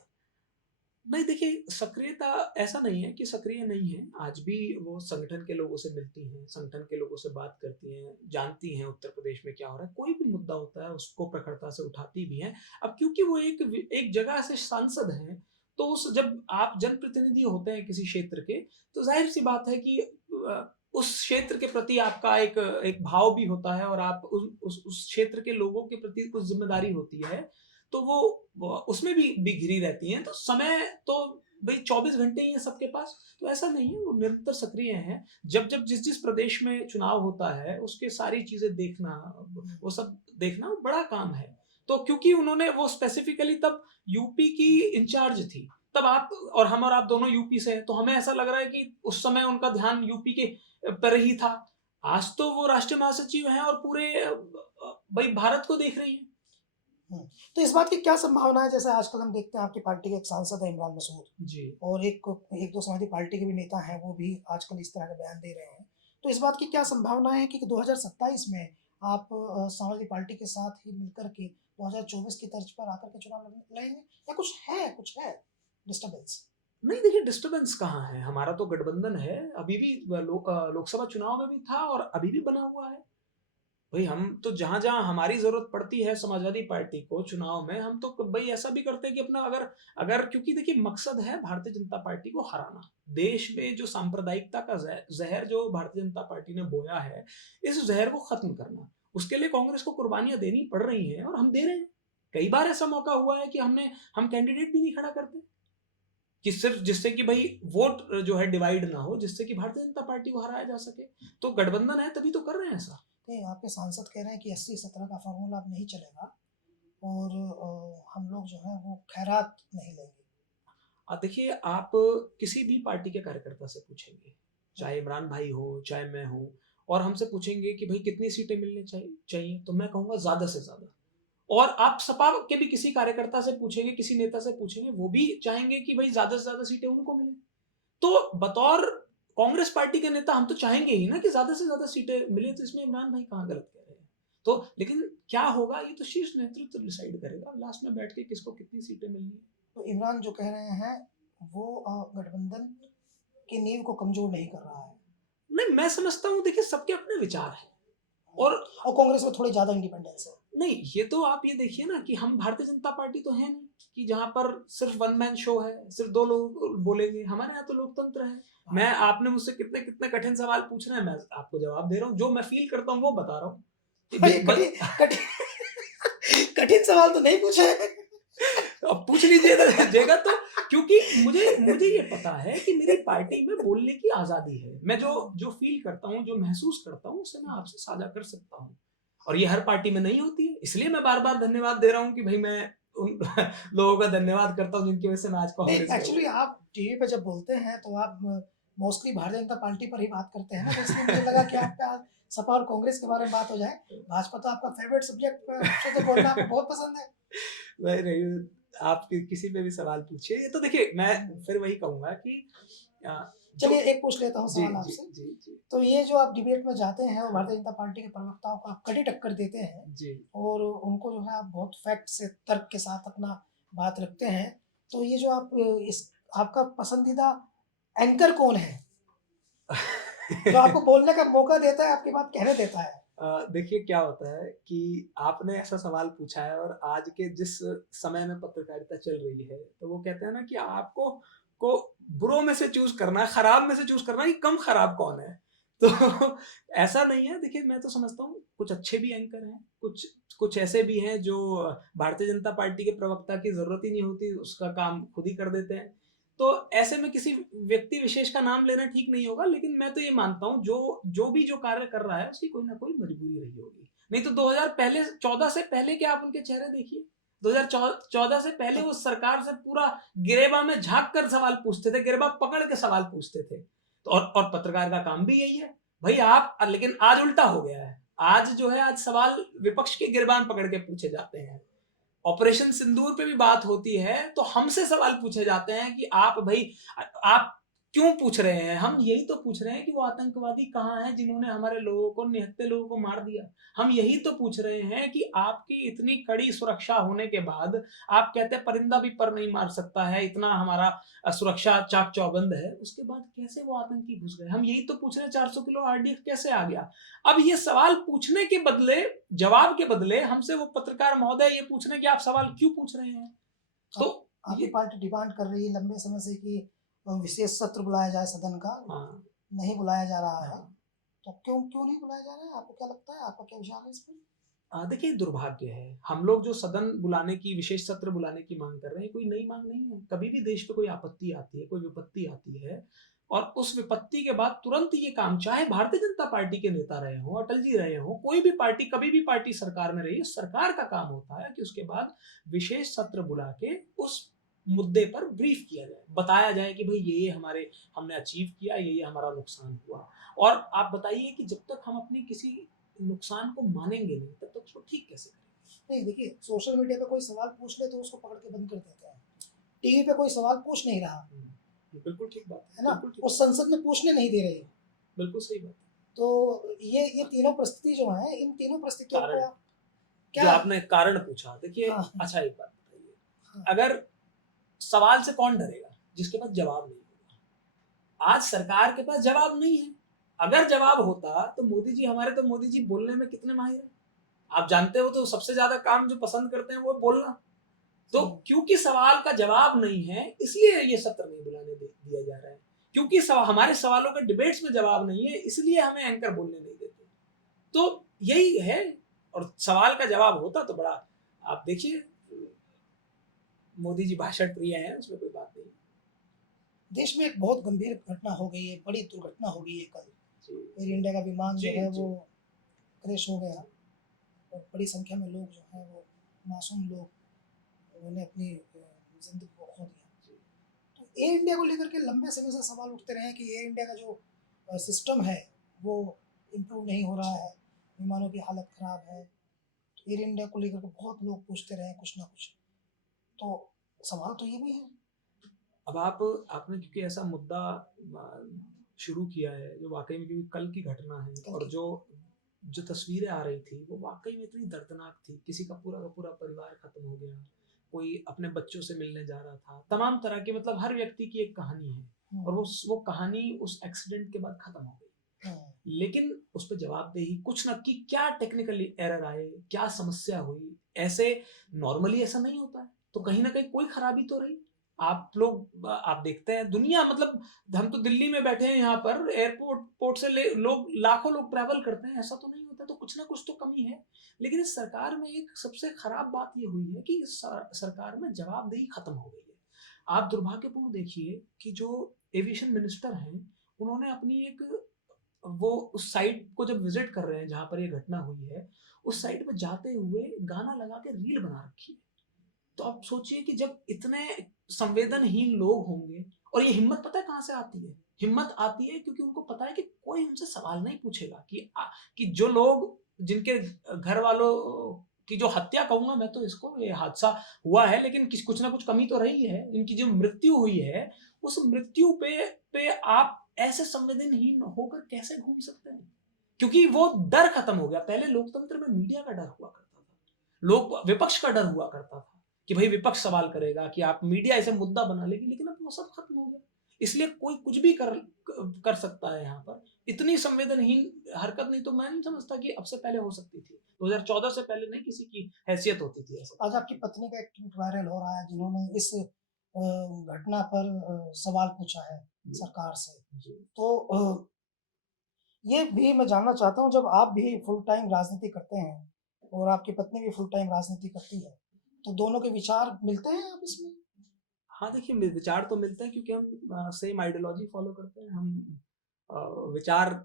नहीं देखिए, सक्रियता ऐसा नहीं है कि सक्रिय नहीं है। आज भी वो संगठन के लोगों से मिलती हैं, संगठन के लोगों से बात करती हैं, जानती हैं उत्तर प्रदेश में क्या हो रहा है। कोई भी मुद्दा होता है उसको प्रखरता से उठाती भी हैं। अब क्योंकि वो एक जगह से सांसद हैं, तो उस जब आप जनप्रतिनिधि होते हैं किसी क्षेत्र के, तो ज़ाहिर-सी बात है कि उस क्षेत्र के प्रति आपका एक एक भाव भी होता है और आप उस क्षेत्र के लोगों के प्रति कुछ ज़िम्मेदारी होती है। तो वो उसमें भी घिरी रहती हैं। तो समय तो भई 24 घंटे ही है सबके पास, तो ऐसा नहीं है, वो निरंतर सक्रिय हैं। जब जिस-जिस प्रदेश में चुनाव होता है, उसके सारी चीज़ें देखना, वो सब देखना बड़ा काम है। तो क्योंकि उन्होंने वो स्पेसिफिकली तब यूपी की इंचार्ज थी, तब आप और आप दोनों यूपी से हैं, तो हमें ऐसा लग रहा है कि उस समय उनका ध्यान यूपी के पर ही था। आज तो वो राष्ट्रीय महासचिव हैं और पूरे भई भारत को देख रही हैं। हुँ, तो इस बात की क्या संभावना है जैसे आजकल हम देखते हैं आपकी पार्टी के एक सांसद हैं इमरान मसूद जी। और एक 2 समाजवादी पार्टी के भी नेता हैं, वो भी आजकल इस तरह के बयान दे रहे हैं। तो इस बात की क्या संभावना है कि 2027 में आप समाजवादी पार्टी के साथ ही मिलकर के 2024 की तर्ज पर आकर के चुनाव लड़ेंगे या कुछ है डिस्टर्बेंस? नहीं देखिए, डिस्टर्बेंस कहाँ है? हमारा तो गठबंधन है, अभी भी लोकसभा चुनाव में भी था और अभी भी बना हुआ है। भई हम तो जहाँ-जहाँ हमारी ज़रूरत पड़ती है समाजवादी पार्टी को चुनाव में, हम तो भई ऐसा भी करते हैं कि अपना अगर अगर क्योंकि देखिए मकसद है भारतीय जनता पार्टी को हराना। देश में जो सांप्रदायिकता का ज़हर जो भारतीय जनता पार्टी ने बोया है, इस ज़हर को खत्म करना। उसके लिए कांग्रेस को कुर्बानियाँ देनी पड़ रही हैं और हम दे रहे हैं। कई बार ऐसा मौका हुआ है कि हम कैंडिडेट भी नहीं खड़ा करते। कि सिर्फ जिससे कि भाई वोट जो है डिवाइड ना हो, जिससे कि भारतीय जनता पार्टी को हराया जा सके। तो गठबंधन है तभी तो कर रहे हैं ऐसा। नहीं, आपके सांसद कह रहे हैं कि 80-17 का फॉर्मूला अब नहीं चलेगा और हम लोग जो है वो खैरात नहीं लेंगे। देखिए, आप किसी भी पार्टी के कार्यकर्ता से पूछेंगे, चाहे इमरान भाई हो, चाहे मैं हूँ, और हमसे पूछेंगे कि भाई कितनी सीटें मिलनी चाहिए, तो मैं कहूँगा ज़्यादा से ज़्यादा। और आप सपा के भी किसी कार्यकर्ता से पूछेंगे, किसी नेता से पूछेंगे, वो भी चाहेंगे कि भाई ज़्यादा से ज़्यादा सीटें उनको मिलें। तो बतौर कांग्रेस पार्टी के नेता हम तो चाहेंगे ही ना कि ज़्यादा से ज़्यादा सीटें मिलें, तो इसमें इमरान भाई कहाँ गलत कह रहे हैं। तो लेकिन क्या होगा, ये तो शीर्ष नेतृत्व डिसाइड करेगा लास्ट में बैठ के किसको कितनी सीटें मिलनी है। तो इमरान जो कह रहे हैं वो गठबंधन की नींव को कमजोर नहीं कर रहा है। नहीं, मैं समझता हूँ, देखिए सबके अपने विचार हैं। और कांग्रेस में थोड़ी ज्यादा इंडिपेंडेंस है। नहीं, ये तो आप ये देखिए ना कि हम भारतीय जनता पार्टी तो है नहीं कि जहां पर सिर्फ वन मैन शो है, सिर्फ दो लोग बोलेंगे। हमारे यहाँ तो लोकतंत्र है। मैं आपने मुझसे कितने कितने कठिन सवाल पूछ रहे हैं, मैं आपको जवाब दे रहा हूँ, जो मैं फील करता हूँ वो बता रहा हूँ। ये कठिन कठिन कठिन सवाल तो नहीं पूछे। अब पूछ लीजिएगा तो, क्योंकि मुझे मुझे ये पता है कि मेरी पार्टी में बोलने की आजादी है। मैं जो जो फील करता हूँ, जो महसूस करता हूँ, उसे मैं आपसे साझा कर सकता हूँ। और ये हर पार्टी में नहीं होती है, इसलिए मैं बार बार धन्यवाद दे रहा हूँ कि भाई मैं उन लोगों का धन्यवाद करता हूँ जिनकी वजह से मैं आज नहीं, कांग्रेस में एक्चुअली आप टीवी पे जब बोलते हैं तो आप मोस्टली भारतीय जनता पार्टी पर ही बात करते हैं ना, तो इसलिए मुझे लगा कि आपका आज सपा और कांग्रेस के बारे में बात हो जाए। भाजपा तो आपका फेवरेट सब्जेक्ट से बोलना आपको बहुत पसंद है। नहीं नहीं, आप किसी पे भी सवाल पूछिए। ये तो देखिए, मैं फिर वही कहूंगा कि चलिए एक पूछ लेता हूँ जी सवाल जी आपसे। जी जी तो ये जो आप डिबेट में जाते हैं और भारतीय जनता पार्टी के प्रवक्ताओं को आप कड़ी टक्कर देते हैं जी। और उनको जो है आप बहुत फैक्ट से तर्क के साथ अपना बात रखते हैं, तो ये जो आप इस आपका पसंदीदा एंकर कौन है जो आपको बोलने का मौका देता है, आपकी बात कहने देता है? देखिए क्या होता है कि आपने ऐसा सवाल पूछा है, और आज के जिस समय में पत्रकारिता चल रही है, तो वो कहते हैं ना कि आपको को बुरों में से चूज करना है, खराब में से चूज करना है कि कम खराब कौन है। तो ऐसा नहीं है। देखिए, मैं तो समझता हूँ कुछ अच्छे भी एंकर हैं, कुछ कुछ ऐसे भी हैं जो भारतीय जनता पार्टी के प्रवक्ता की जरूरत ही नहीं होती, उसका काम खुद ही कर देते हैं। तो ऐसे में किसी व्यक्ति विशेष का नाम लेना ठीक नहीं होगा, लेकिन मैं तो ये मानता हूँ जो भी जो कार्य कर रहा है उसकी कोई ना कोई मजबूरी रही होगी। नहीं तो 2014 से पहले के आप उनके चेहरे देखिए। 2014 से पहले वो सरकार से पूरा गिरेबा में झांक कर सवाल पूछते थे, गिरेबा पकड़ के सवाल पूछते थे। तो और पत्रकार का काम भी यही है भाई आप। लेकिन आज उल्टा हो गया है। आज जो है, आज सवाल विपक्ष के गिरबान पकड़ के पूछे जाते हैं। ऑपरेशन सिंदूर पे भी बात होती है तो हमसे सवाल पूछे जाते हैं कि आप भाई, आप क्यों पूछ रहे हैं। हम यही तो पूछ रहे हैं कि वो आतंकवादी कहाँ हैं जिन्होंने हमारे लोगों को, निहत्थे लोगों को मार दिया। हम यही तो पूछ रहे हैं कि आपकी इतनी कड़ी सुरक्षा होने के बाद आप कहते हैं परिंदा भी पर नहीं मार सकता है, इतना हमारा सुरक्षा चाक चौबंद है, उसके बाद कैसे वो आतंकी घुस गए। हम यही तो पूछ रहे हैं 400 किलो आरडीएक्स कैसे आ गया। अब ये सवाल पूछने के बदले, जवाब के बदले हमसे वो पत्रकार महोदय ये पूछ रहे हैं कि आप सवाल क्यों पूछ रहे हैं। तो आपकी पार्टी डिमांड कर रही है लंबे समय से कि विशेष सत्र बुलाया जाए सदन का। हाँ, नहीं बुलाया जा रहा है, हाँ। तो क्यों क्यों नहीं बुलाया जा रहा है? आपको क्या लगता है, आपका क्या विचार है इस पर? देखिए, दुर्भाग्य है, हम लोग जो सदन बुलाने की, विशेष सत्र बुलाने की मांग कर रहे हैं, कोई नई मांग नहीं है। कभी भी देश पे कोई आपत्ति आती है, कोई विपत्ति आती है, और उस विपत्ति के बाद तुरंत ये काम, चाहे भारतीय जनता पार्टी के नेता रहे हों, अटल जी रहे हों, कोई भी पार्टी, कभी भी पार्टी सरकार में रही है, सरकार का काम होता है कि उसके बाद विशेष सत्र बुला के उस मुद्दे पर ब्रीफ किया जाए, बताया जाए कि भाई ये हमारे, हमने अचीव किया, ये हमारा नुकसान हुआ। और आप बताइए कि जब तक हम अपनी किसी नुकसान को मानेंगे नहीं, तब तक उसको ठीक कैसे करेंगे। नहीं, देखिए सोशल मीडिया पे कोई सवाल पूछ ले तो उसको पकड़ के बंद कर देते हैं। टीवी पे कोई सवाल पूछ नहीं रहा बिल्कुल ठीक बात है ना, बिल्कुल ठीक वो संसद में पूछने नहीं दे रही। बिल्कुल सही बात। तो ये तीनों परिस्थिति जो है, इन तीनों परिस्थितियों को कारण, आप जो क्या? आपने कारण पूछा, देखिए, हाँ, अच्छा एक बात बताइए, हाँ, अगर सवाल से कौन डरेगा, जिसके पास जवाब नहीं होगा। आज सरकार के पास जवाब नहीं है। अगर जवाब होता तो मोदी जी, हमारे तो मोदी जी बोलने में कितने माहिर हैं। आप जानते हो, तो सबसे ज्यादा काम जो पसंद करते हैं वो बोलना। तो क्योंकि सवाल का जवाब नहीं है, इसलिए ये सत्र नहीं बुलाने दिया जा रहा है। क्योंकि हमारे सवालों के डिबेट्स में जवाब नहीं है, इसलिए हमें एंकर बोलने नहीं देते। तो यही है। और सवाल का जवाब होता तो बड़ा, आप देखिए, मोदी जी भाषण प्रिय हैं, उसमें कोई बात नहीं। देश में एक बहुत गंभीर घटना हो गई है, बड़ी दुर्घटना हो गई है कल। जी एयर इंडिया का विमान जो जी है जी वो क्रैश हो गया और बड़ी संख्या में लोग जो हैं वो मासूम लोग, उन्होंने अपनी ज़िंदगी को खो दिया। तो एयर इंडिया को लेकर के लंबे समय से सवाल उठते रहे हैं कि एयर इंडिया का जो सिस्टम है वो इम्प्रूव नहीं हो रहा है, विमानों की हालत ख़राब है। तो एयर इंडिया को लेकर के बहुत लोग पूछते रहे हैं कुछ ना कुछ। तो सवाल तो ये भी है। अब आपने क्योंकि ऐसा मुद्दा आ, शुरू किया है जो वाकई में, क्योंकि कल की घटना है कल और की जो जो तस्वीरें आ रही थी वो वाकई में इतनी दर्दनाक थी। किसी का पूरा परिवार खत्म हो गया, कोई अपने बच्चों से मिलने जा रहा था, तमाम तरह की, मतलब हर व्यक्ति की एक कहानी है और वो कहानी उस एक्सीडेंट के बाद खत्म हो गई। लेकिन उस पर जवाबदेही कुछ ना, कि क्या टेक्निकली एरर आए, क्या समस्या हुई, ऐसे नॉर्मली ऐसा नहीं होता है, तो कहीं ना कहीं कोई खराबी तो रही। आप देखते हैं दुनिया, मतलब हम तो दिल्ली में बैठे हैं, यहाँ पर एयरपोर्ट पोर्ट से लोग लाखों लोग ट्रैवल करते हैं, ऐसा तो नहीं होता, तो कुछ ना कुछ तो कमी है। लेकिन इस सरकार में एक सबसे खराब बात ये हुई है कि इस सरकार में जवाबदेही खत्म हो गई है। आप दुर्भाग्यपूर्ण देखिए कि जो एविएशन मिनिस्टर हैं, उन्होंने अपनी एक, वो उस साइट को जब विजिट कर रहे हैं जहां पर ये घटना हुई है, उस साइट पे जाते हुए गाना लगा के रील बना रखी है। तो आप सोचिए कि जब इतने संवेदनहीन लोग होंगे, और ये हिम्मत पता है कहाँ से आती है? हिम्मत आती है क्योंकि उनको पता है कि कोई उनसे सवाल नहीं पूछेगा, कि जो लोग, जिनके घर वालों की जो हत्या कहूंगा मैं तो इसको, ये हादसा हुआ है लेकिन कुछ ना कुछ कमी तो रही है, इनकी जो मृत्यु हुई है, उस मृत्यु पे आप ऐसे संवेदनहीन होकर कैसे घूम सकते हैं? क्योंकि वो डर खत्म हो गया। पहले लोकतंत्र में मीडिया का डर हुआ करता था, लोग विपक्ष का डर हुआ करता था कि भाई विपक्ष सवाल करेगा, कि आप मीडिया ऐसे मुद्दा बना लेगी, लेकिन अब वो सब खत्म हो गया। इसलिए कोई कुछ भी कर सकता है यहाँ पर। इतनी संवेदनहीन हरकत नहीं, तो मैं नहीं समझता कि अब से पहले हो सकती थी, 2014 से पहले नहीं किसी की हैसियत होती थी ऐसा। आज आपकी पत्नी का एक ट्वीट वायरल हो रहा है जिन्होंने इस घटना पर सवाल पूछा है सरकार से। जी तो ये भी मैं जानना चाहता हूँ, जब आप भी फुल टाइम राजनीति करते हैं और आपकी पत्नी भी फुल टाइम राजनीति करती है, तो दोनों के विचार मिलते हैं आप इसमें? हाँ, देखिए विचार तो मिलते हैं क्योंकि हम सेम आइडियोलॉजी फॉलो करते हैं, हम विचार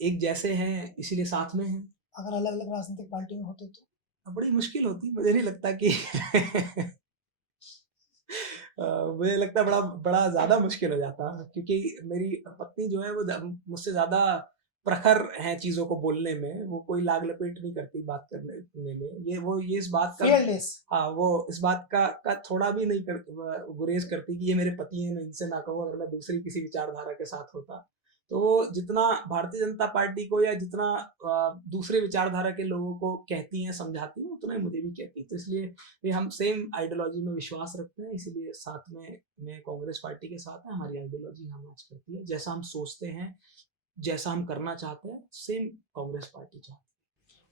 एक जैसे हैं, इसीलिए साथ में हैं। अगर अलग अलग राजनीतिक पार्टी में होते तो? बड़ी मुश्किल होती, मुझे नहीं लगता कि मुझे लगता है बड़ा बड़ा ज्यादा मुश्किल हो जाता, क्योंकि मेरी पत्नी जो है वो मुझसे ज्यादा प्रखर हैं चीजों को बोलने में, वो कोई लाग लपेट नहीं करती बात करने में, ये इस बात का, फियरलेस। हाँ, वो इस बात का थोड़ा भी नहीं गुरेज करती कि ये मेरे पति हैं, मैं इनसे ना कहूँ, अगर मैं दूसरी किसी विचारधारा के साथ होता। तो वो जितना भारतीय जनता पार्टी को या जितना दूसरे विचारधारा के लोगों को कहती हैं, समझाती हैं, उतना ही मुझे भी कहती है। तो इसलिए ये हम सेम आइडियोलॉजी में विश्वास रखते हैं, इसीलिए साथ में मैं कांग्रेस पार्टी के साथ है, हमारी आइडियोलॉजी हम मैच करती है, जैसा हम सोचते हैं, जैसा हम करना चाहते हैं, सेम कांग्रेस पार्टी चाहती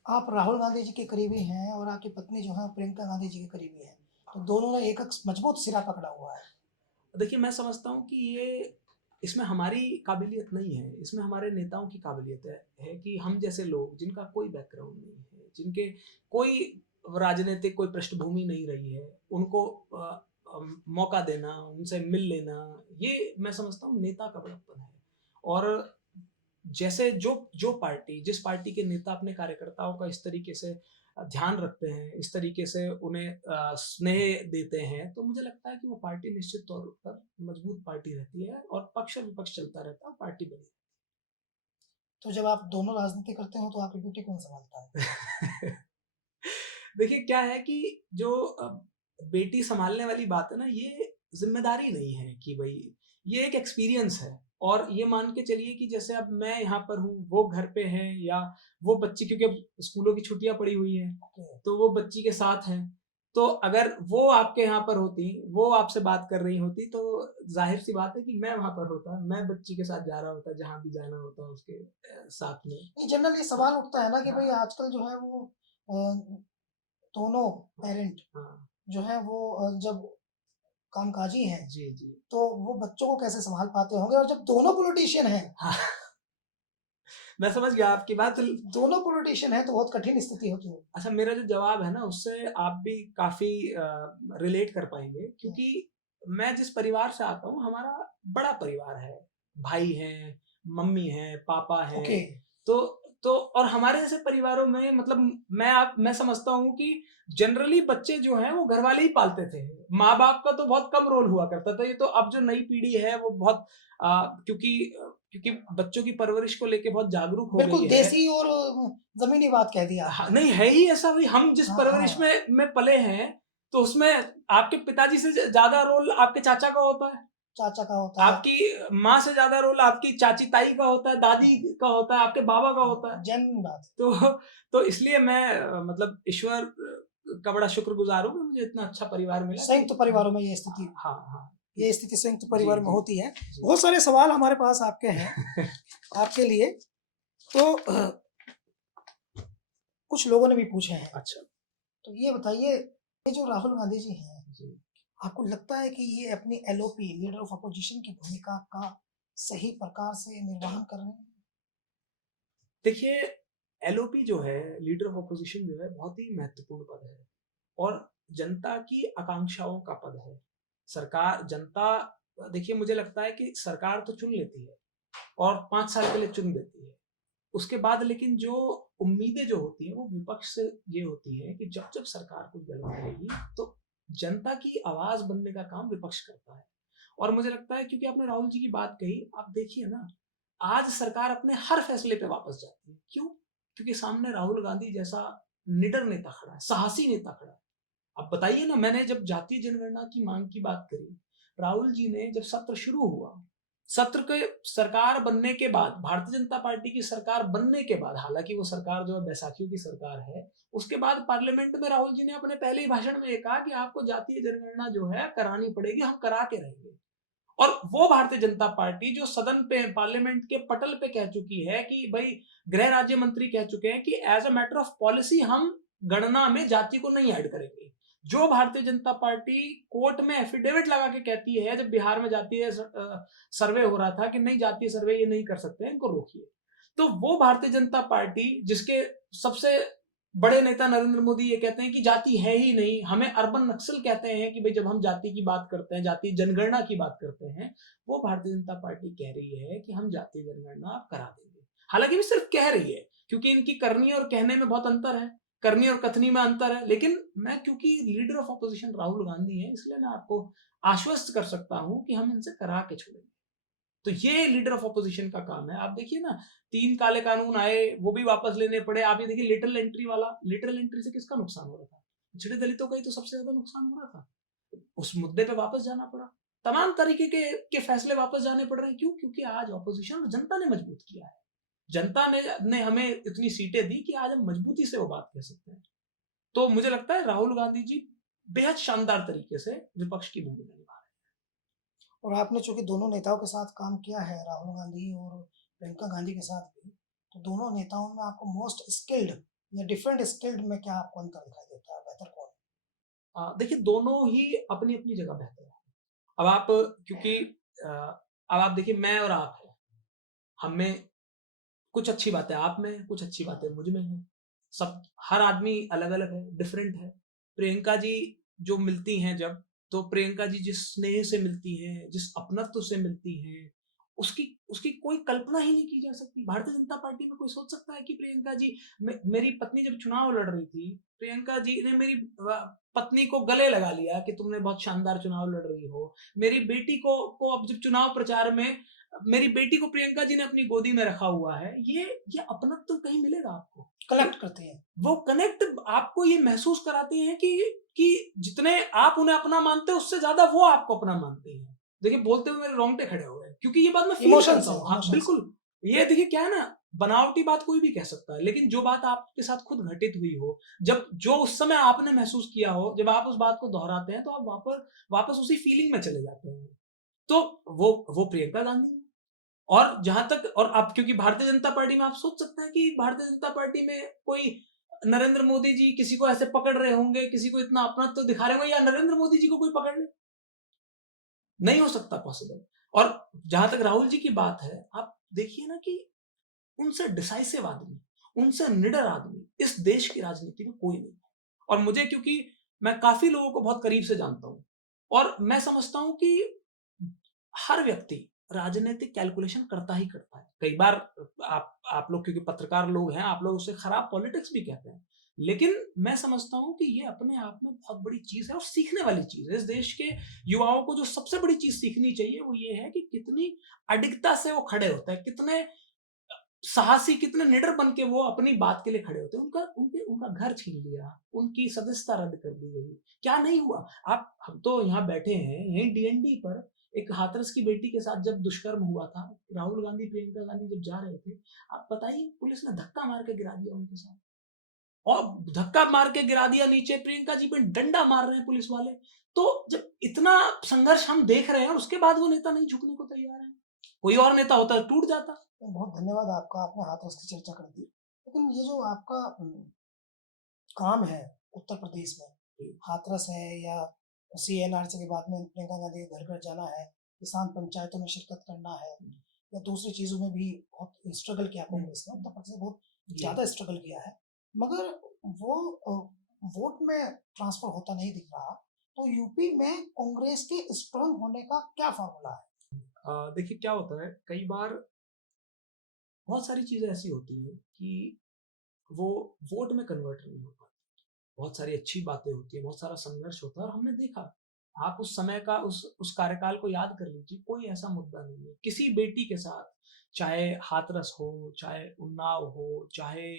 आप राहुल गांधी जी के करीबी हैं और आपकी पत्नी जो है प्रियंका गांधी जी के करीबी हैं, तो दोनों ने एक मजबूत सिरा पकड़ा हुआ है। है। देखिए, मैं समझता हूँ कि ये, इसमें हमारी काबिलियत नहीं है, इसमें हमारे नेताओं की काबिलियत है कि हम जैसे लोग जिनका कोई बैकग्राउंड नहीं है, जिनके कोई राजनीतिक कोई पृष्ठभूमि नहीं रही है, उनको मौका देना, उनसे मिल लेना, ये मैं समझता हूँ नेता का बड़प्पन है। और जैसे जो जो पार्टी, जिस पार्टी के नेता अपने कार्यकर्ताओं का इस तरीके से ध्यान रखते हैं, इस तरीके से उन्हें स्नेह देते हैं, तो मुझे लगता है कि वो पार्टी निश्चित तौर पर मजबूत पार्टी रहती है और पक्ष और विपक्ष चलता रहता है, पार्टी बनी। तो जब आप दोनों राजनीति करते हो तो आपकी बेटी कौन संभालता है? देखिए क्या है कि जो बेटी संभालने वाली बात है ना, ये जिम्मेदारी नहीं है कि भाई, ये एक एक्सपीरियंस है। और ये मान के चलिए कि जैसे अब मैं यहाँ पर हूँ, वो घर पे है, या वो बच्ची, क्योंकि अब स्कूलों की छुट्टियां पड़ी हुई हैं, तो वो बच्ची के साथ हैं, तो अगर वो आपके यहाँ पर होती, वो आपसे बात कर रही होती, तो जाहिर सी बात है कि मैं वहां पर होता, मैं बच्ची के साथ जा रहा होता जहां भी जाना होता उसके साथ में। नहीं, जनरल ये सवाल उठता है ना कि भाई हाँ आजकल जो है वो दोनों पेरेंट हाँ। जो है वो जब कामकाजी हैं जी जी। तो वो बच्चों को कैसे संभाल पाते होंगे, और जब दोनों पॉलिटिशियन हैं, हाँ, मैं समझ गया आपकी बात। दोनों पॉलिटिशियन हैं तो बहुत कठिन स्थिति होती है। अच्छा, मेरा जो जवाब है ना, उससे आप भी काफी रिलेट कर पाएंगे, क्योंकि मैं जिस परिवार से आता हूँ, हमारा बड़ा परिवार है। भाई हैं, मम्मी हैं, पापा ओके। हैं। तो और हमारे जैसे परिवारों में मतलब मैं समझता हूँ कि जनरली बच्चे जो हैं वो घरवाले ही पालते थे। माँ-बाप का तो बहुत कम रोल हुआ करता था। ये तो अब जो नई पीढ़ी है वो बहुत क्योंकि बच्चों की परवरिश को लेके बहुत जागरूक हो बिल्कुल गई है। देसी और ज़मीनी बात कह दी हाँ, आपने। नहीं है ही ऐसा भाई, हम जिस हाँ, परवरिश हाँ। में पले हैं, तो उसमें आपके पिताजी से ज़्यादा रोल आपके चाचा का होता है। चाचा का होता है। आपकी माँ से ज़्यादा रोल आपकी चाची ताई का होता है, दादी हाँ, का होता है, आपके बाबा का होता है। जेन्युइन बात है। तो इसलिए मैं मतलब ईश्वर का बड़ा शुक्रगुज़ार हूँ कि मुझे इतना अच्छा परिवार मिला कि संयुक्त परिवारों में ये स्थिति हाँ, हाँ। ये स्थिति संयुक्त जी, परिवार में जी, होती है। जी। बहुत सारे सवाल हमारे पास आपके हैं, आपके लिए। तो कुछ लोगों ने भी पूछे हैं। अच्छा, तो ये बताइए, ये जो राहुल गांधी जी हैं, जी। आपको लगता है कि ये अपनी एलओपी लीडर ऑफ अपोजिशन की भूमिका का सही प्रकार से निर्वहन कर रहे हैं? देखिए, एलओपी जो है, लीडर ऑफ अपोज़िशन जो है, बहुत ही महत्वपूर्ण पद है और जनता की आकांक्षाओं का पद है। सरकार जनता देखिए मुझे लगता है कि सरकार तो चुन लेती है और 5 साल के लिए चुन देती है। उसके बाद लेकिन जो उम्मीदें जो होती हैं वो विपक्ष से ये होती है कि जब-जब सरकार कोई गलत करेगी तो जनता की आवाज़ बनने का काम विपक्ष करता है। और मुझे लगता है क्योंकि आपने राहुल जी की बात कही, आप देखिए ना, आज सरकार अपने हर फैसले पे वापस जाती है। क्यों? क्योंकि सामने राहुल गांधी जैसा निडर नेता खड़ा है, साहसी नेता खड़ा है। अब बताइए ना, मैंने जब जातीय जनगणना की मांग की बात करी, राहुल जी ने जब सत्र शुरू हुआ, सत्र के सरकार बनने के बाद, भारतीय जनता पार्टी की सरकार बनने के बाद, हालांकि वो सरकार जो है बैसाखियों की सरकार है, उसके बाद पार्लियामेंट में राहुल जी ने अपने पहले ही भाषण में ये कहा कि आपको जातीय जनगणना जो है करानी पड़ेगी, हम करा के रहेंगे। और वो भारतीय जनता पार्टी जो सदन पे पार्लियामेंट के पटल पे कह चुकी है कि भाई, गृह राज्य मंत्री कह चुके हैं कि as a matter of policy हम गणना में जाति को नहीं ऐड करेंगे। जो भारतीय जनता पार्टी कोर्ट में एफिडेविट लगा के कहती है, जब बिहार में जातीय सर्वे हो रहा था कि नहीं, जातीय सर्वे ये नहीं कर सकते, इनको रोकिए। तो वो भारतीय जनता पार्टी जिसके सबसे बड़े नेता नरेंद्र मोदी ये कहते हैं कि जाति है ही नहीं, हमें अर्बन नक्सल कहते हैं कि भाई जब हम जाति की बात करते हैं, जातीय जनगणना की बात करते हैं, वो भारतीय जनता पार्टी कह रही है कि हम जातीय जनगणना आप करा देंगे। हालांकि भी सिर्फ कह रही है, क्योंकि इनकी करनी और कहने में बहुत अंतर है, करनी और कथनी में अंतर है। लेकिन मैं क्योंकि leader of opposition Rahul Gandhi है, इसलिए मैं आपको आश्वस्त कर सकता हूं कि हम इनसे करा के छोड़ेंगे। तो ये लीडर ऑफ अपोजिशन का काम है। आप देखिए ना, 3 काले कानून आए, वो भी वापस लेने पड़े। आप ये देखिए लिटिल एंट्री वाला, लिटिल एंट्री से किसका नुकसान हो रहा था? पिछड़े दलितों का ही तो सबसे ज्यादा नुकसान हो रहा था। उस मुद्दे पे वापस जाना पड़ा। तमाम तरीके के फैसले वापस जाने पड़ रहे हैं। क्यों? क्योंकि आज ऑपोजिशन और जनता ने मजबूत किया है। जनता ने हमें इतनी सीटें दी कि आज हम मजबूती से वो बात कह सकते हैं। तो मुझे लगता है राहुल गांधी जी बेहद शानदार तरीके से विपक्ष की भूमिका निभा रहे और आपने चूँकि दोनों नेताओं के साथ काम किया है, राहुल गांधी और प्रियंका गांधी के साथ भी, तो दोनों नेताओं में आपको मोस्ट स्किल्ड या डिफरेंट स्किल्ड में क्या आपको अंतर दिखाई देता है? बेहतर कौन है? देखिए दोनों ही अपनी-अपनी जगह बेहतर हैं। अब आप क्योंकि अ, अब आप देखिए, मैं और आप हैं, हम में कुछ अच्छी बातें आप में हैं, कुछ अच्छी बातें मुझ में हैं। सब हर आदमी अलग-अलग है, डिफरेंट है। प्रियंका जी जो मिलती हैं जब, तो प्रियंका जी जिस स्नेह से मिलती हैं, जिस अपनत्व से मिलती हैं, उसकी उसकी कोई कल्पना ही नहीं की जा सकती। भारतीय जनता पार्टी में कोई सोच सकता है कि प्रियंका जी मेरी पत्नी जब चुनाव लड़ रही थी, प्रियंका जी ने मेरी पत्नी को गले लगा लिया कि तुमने बहुत शानदार चुनाव लड़ रही हो। मेरी बेटी को अब जब चुनाव प्रचार में मेरी बेटी को प्रियंका जी ने अपनी गोदी में रखा हुआ है। ये अपनत्व तो कहीं मिलेगा आपको? कलेक्ट करती हैं। वो कनेक्ट आपको ये महसूस कराते हैं कि जितने आप उन्हें अपना मानते हो, उससे ज़्यादा वो आपको अपना मानते हैं। देखिए, बोलते हुए मेरे रोंगटे खड़े हो गए, क्योंकि ये बात मैं फ़ील इमोशंस करता हैं, हूँ। हाँ, इमोशंस हैं। बिल्कुल। ये देखिए क्या है ना, बनावटी बात कोई भी कह सकता है, लेकिन जो बात आपके साथ खुद घटित हुई हो, जब जो उस समय आपने महसूस किया हो, जब आप उस बात को दोहराते हैं, तो आप वापस उसी फीलिंग में चले जाते हैं। तो वो प्रियंका गांधी हैं। और जहां तक, और अब क्योंकि भारतीय जनता पार्टी में आप सोच सकते हैं कि भारतीय जनता पार्टी में कोई नरेंद्र मोदी जी किसी को ऐसे पकड़ रहे होंगे, किसी को इतना अपनत्व तो दिखा रहे होंगे, या नरेंद्र मोदी जी को कोई पकड़ ले, नहीं हो सकता पॉसिबल। और जहां तक राहुल जी की बात है, आप देखिए ना कि उनसे डिसाइसिव आदमी, उनसे निडर आदमी इस देश की राजनीति में कोई नहीं है। और मुझे, क्योंकि मैं काफी लोगों को बहुत करीब से जानता हूं, और मैं समझता हूँ कि हर व्यक्ति राजनीतिक कैलकुलेशन करता ही करता है। कई बार आप लोग क्योंकि पत्रकार लोग हैं, आप लोग उसे खराब पॉलिटिक्स भी कहते हैं। लेकिन मैं समझता हूँ कि ये अपने आप में बहुत बड़ी चीज़ है और सीखने वाली चीज़ है। इस देश के युवाओं को जो सबसे बड़ी चीज़ सीखनी चाहिए वो ये है कि कितनी अडिगता से वो खड़े होते हैं, कितने साहसी, कितने निडर बन के वो अपनी बात के लिए खड़े होते हैं। उनका घर छीन लिया, उनकी सदस्यता रद्द कर दी गई। क्या नहीं हुआ? हम तो यहाँ बैठे हैं, यहीं डीएनडी पर एक हाथरस की बेटी के साथ जब दुष्कर्म हुआ था, राहुल गांधी, प्रियंका गांधी जब जा रहे थे, आप बताइए पुलिस ने धक्का मार के गिरा दिया उनके साथ। और धक्का मार के गिरा दिया नीचे, प्रियंका जी पे डंडा मार रहे हैं पुलिस वाले। तो जब इतना संघर्ष हम देख रहे हैं और उसके बाद वो नेता नहीं झुकने को तैयार है। कोई और नेता होता तो टूट जाता। तो बहुत धन्यवाद आपका, आपने हाथरस की चर्चा कर दी। लेकिन ये जो आपका काम है उत्तर प्रदेश में, हाथरस है या सीएनआरसी के बाद में प्रियंका गांधी के घर घर जाना है, किसान पंचायतों में शिरकत करना है, या दूसरी चीज़ों में भी बहुत स्ट्रगल किया कांग्रेस ने, उत्तर प्रदेश में बहुत ज़्यादा स्ट्रगल किया है, मगर वो वोट में ट्रांसफर होता नहीं दिख रहा। तो यूपी में कांग्रेस के स्ट्रांग होने का क्या फॉर्मूला है? देखिए क्या होता है, कई बार बहुत सारी चीज़ें ऐसी होती हैं कि वो वोट में कन्वर्ट नहीं हो पाती। बहुत सारी अच्छी बातें होती हैं, बहुत सारा संघर्ष होता है और हमने देखा, आप उस समय का उस कार्यकाल को याद कर लीजिए, कोई ऐसा मुद्दा नहीं है। किसी बेटी के साथ, चाहे हाथरस हो, चाहे उन्नाव हो, चाहे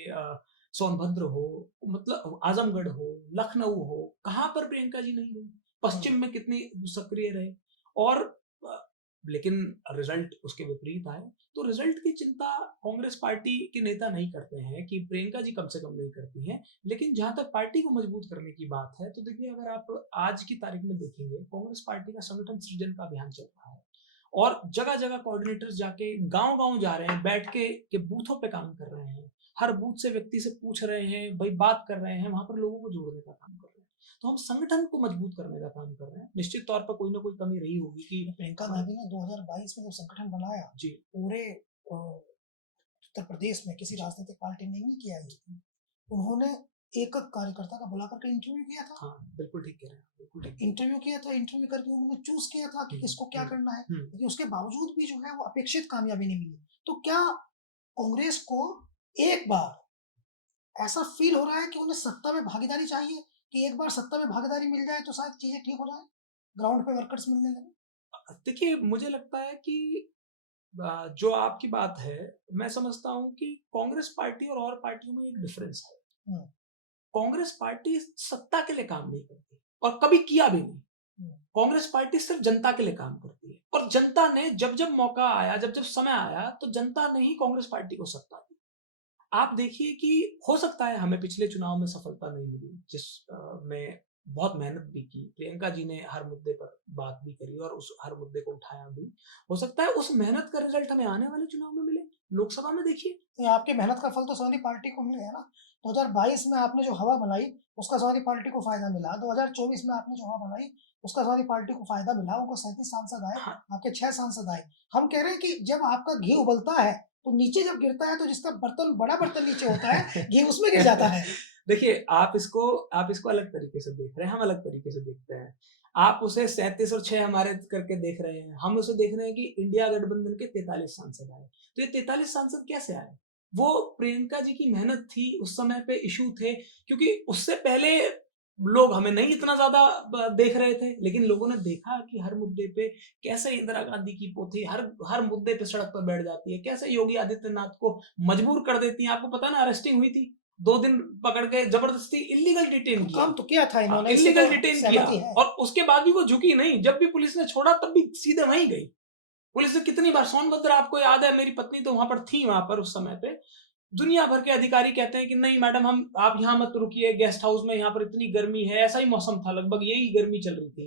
सोनभद्र हो, मतलब आजमगढ़ हो, लखनऊ हो, कहाँ पर प्रियंका जी नहीं गई? पश्चिम में कितनी सक्रिय रहे और अ, लेकिन रिजल्ट उसके विपरीत आए। तो रिजल्ट की चिंता कांग्रेस पार्टी के नेता नहीं करते हैं कि प्रियंका जी कम से कम नहीं करती हैं। लेकिन जहाँ तक पार्टी को मजबूत करने की बात है, तो देखिए अगर आप आज की तारीख में देखेंगे, कांग्रेस पार्टी का संगठन सृजन का अभियान चल रहा है और जगह-जगह कोऑर्डिनेटर्स जाके गाँव-गाँव जा रहे हैं, बैठ के बूथों पे काम कर रहे हैं। हर बूथ से व्यक्ति से पूछ रहे हैं, भई बात कर रहे हैं, वहाँ पर लोगों को जोड़ने का काम कर रहे हैं। तो हम संगठन को मजबूत करने का काम कर रहे हैं। निश्चित तौर पर कोई ना कोई कमी रही होगी कि प्रियंका गांधी ने 2022 में जब संगठन बनाया, जी, पूरे उत्तर प्रदेश में किसी राजनीतिक पार्टी ने नहीं किया है। उन्होंने एक कार्यकर्ता का बुला करके इंटरव्यू किया था। हाँ, बिल्कुल ठीक कह रहे हैं, बिल्कुल ठीक कह रहे हैं। इंटरव्यू किया था, इंटरव्यू करके उन्होंने चूज किया था कि किसको क्या करना है, हुँ। लेकिन उसके बावजूद भी जो है वो अपेक्षित कामयाबी नहीं मिली। तो क्या कांग्रेस को एक बार ऐसा फील हो रहा है कि उन्हें सत्ता में भागीदारी चाहिए, कि एक बार सत्ता में भागीदारी मिल जाए तो शायद चीजें ठीक हो जाए, ग्राउंड पे वर्कर्स मिलने लगे? देखिए मुझे लगता है कि जो आपकी बात है, मैं समझता हूँ कि कांग्रेस पार्टी और पार्टियों में एक डिफरेंस है। हम्म, कांग्रेस पार्टी सत्ता के लिए काम नहीं करती और कभी किया भी नहीं। हम्म, कांग्रेस पार्टी सिर्फ जनता के लिए काम करती है और जनता ने जब-जब मौका आया, जब-जब समय आया, तो जनता ने ही कांग्रेस पार्टी को सत्ता दी। आप देखिए कि हो सकता है हमें पिछले चुनाव में सफलता नहीं मिली, में बहुत मेहनत भी की। प्रियंका जी ने हर मुद्दे पर बात भी करी और उस हर मुद्दे को उठाया भी। हो सकता है उस मेहनत का रिजल्ट हमें आने वाले चुनाव में मिले। लोकसभा में देखिए। तो आपकी मेहनत का फल तो समाजवादी पार्टी को मिल गया ना। 2022 में आपने जो हवा बनाई, उसका समाजवादी पार्टी को फायदा मिला। 2024 में आपने जो हवा बनाई, उसका समाजवादी पार्टी को फायदा मिला। उनको 37 सांसद आए, हाँ, आपके 6 सांसद आए। हम कह रहे हैं कि जब आपका घी उबलता है, तो नीचे जब गिरता है, तो जिसका बर्तन बड़ा बर्तन नीचे होता है, घी उसमें गिर जाता है। देखिए आप इसको अलग तरीके से देख रहे हैं, हम अलग तरीके से देखते हैं। आप उसे 37 और 6 हमारे करके देख रहे हैं। हम उसे देख रहे हैं कि इंडिया गठबंधन के 43 सांसद आए। तो ये 43 सांसद कैसे आए? वो प्रियंका जी की मेहनत थी, उस समय पे इश्यू थे, क्योंकि उससे पहले लोग हमें नहीं इतना ज़्यादा देख रहे थे, लेकिन लोगों ने देखा कि हर मुद्दे पे कैसे इंदिरा गांधी की पोथी हर हर मुद्दे पे सड़क पर बैठ जाती है, कैसे योगी आदित्यनाथ को मजबूर कर देती है। आपको पता है ना, अरेस्टिंग हुई थी, 2 दिन पकड़ के जबरदस्ती इल्लीगल डिटेन किया। काम तो किया था हाँ, इन्होंने, इससे इल्लीगल तो डिटेन किया सहमति है। और उसके बाद भी वो झुकी नहीं। जब भी पुलिस ने छोड़ा तब भी सीधे वहीं गई। पुलिस ने कितनी बार, सोनभद्र आपको याद है, मेरी पत्नी तो वहां पर थी, वहां पर उस समय पे दुनिया भर के अधिकारी कहते हैं कि नहीं मैडम, हम आप यहाँ मत रुकिए गेस्ट हाउस में, यहाँ पर इतनी गर्मी है। ऐसा ही मौसम था, लगभग यही गर्मी चल रही थी।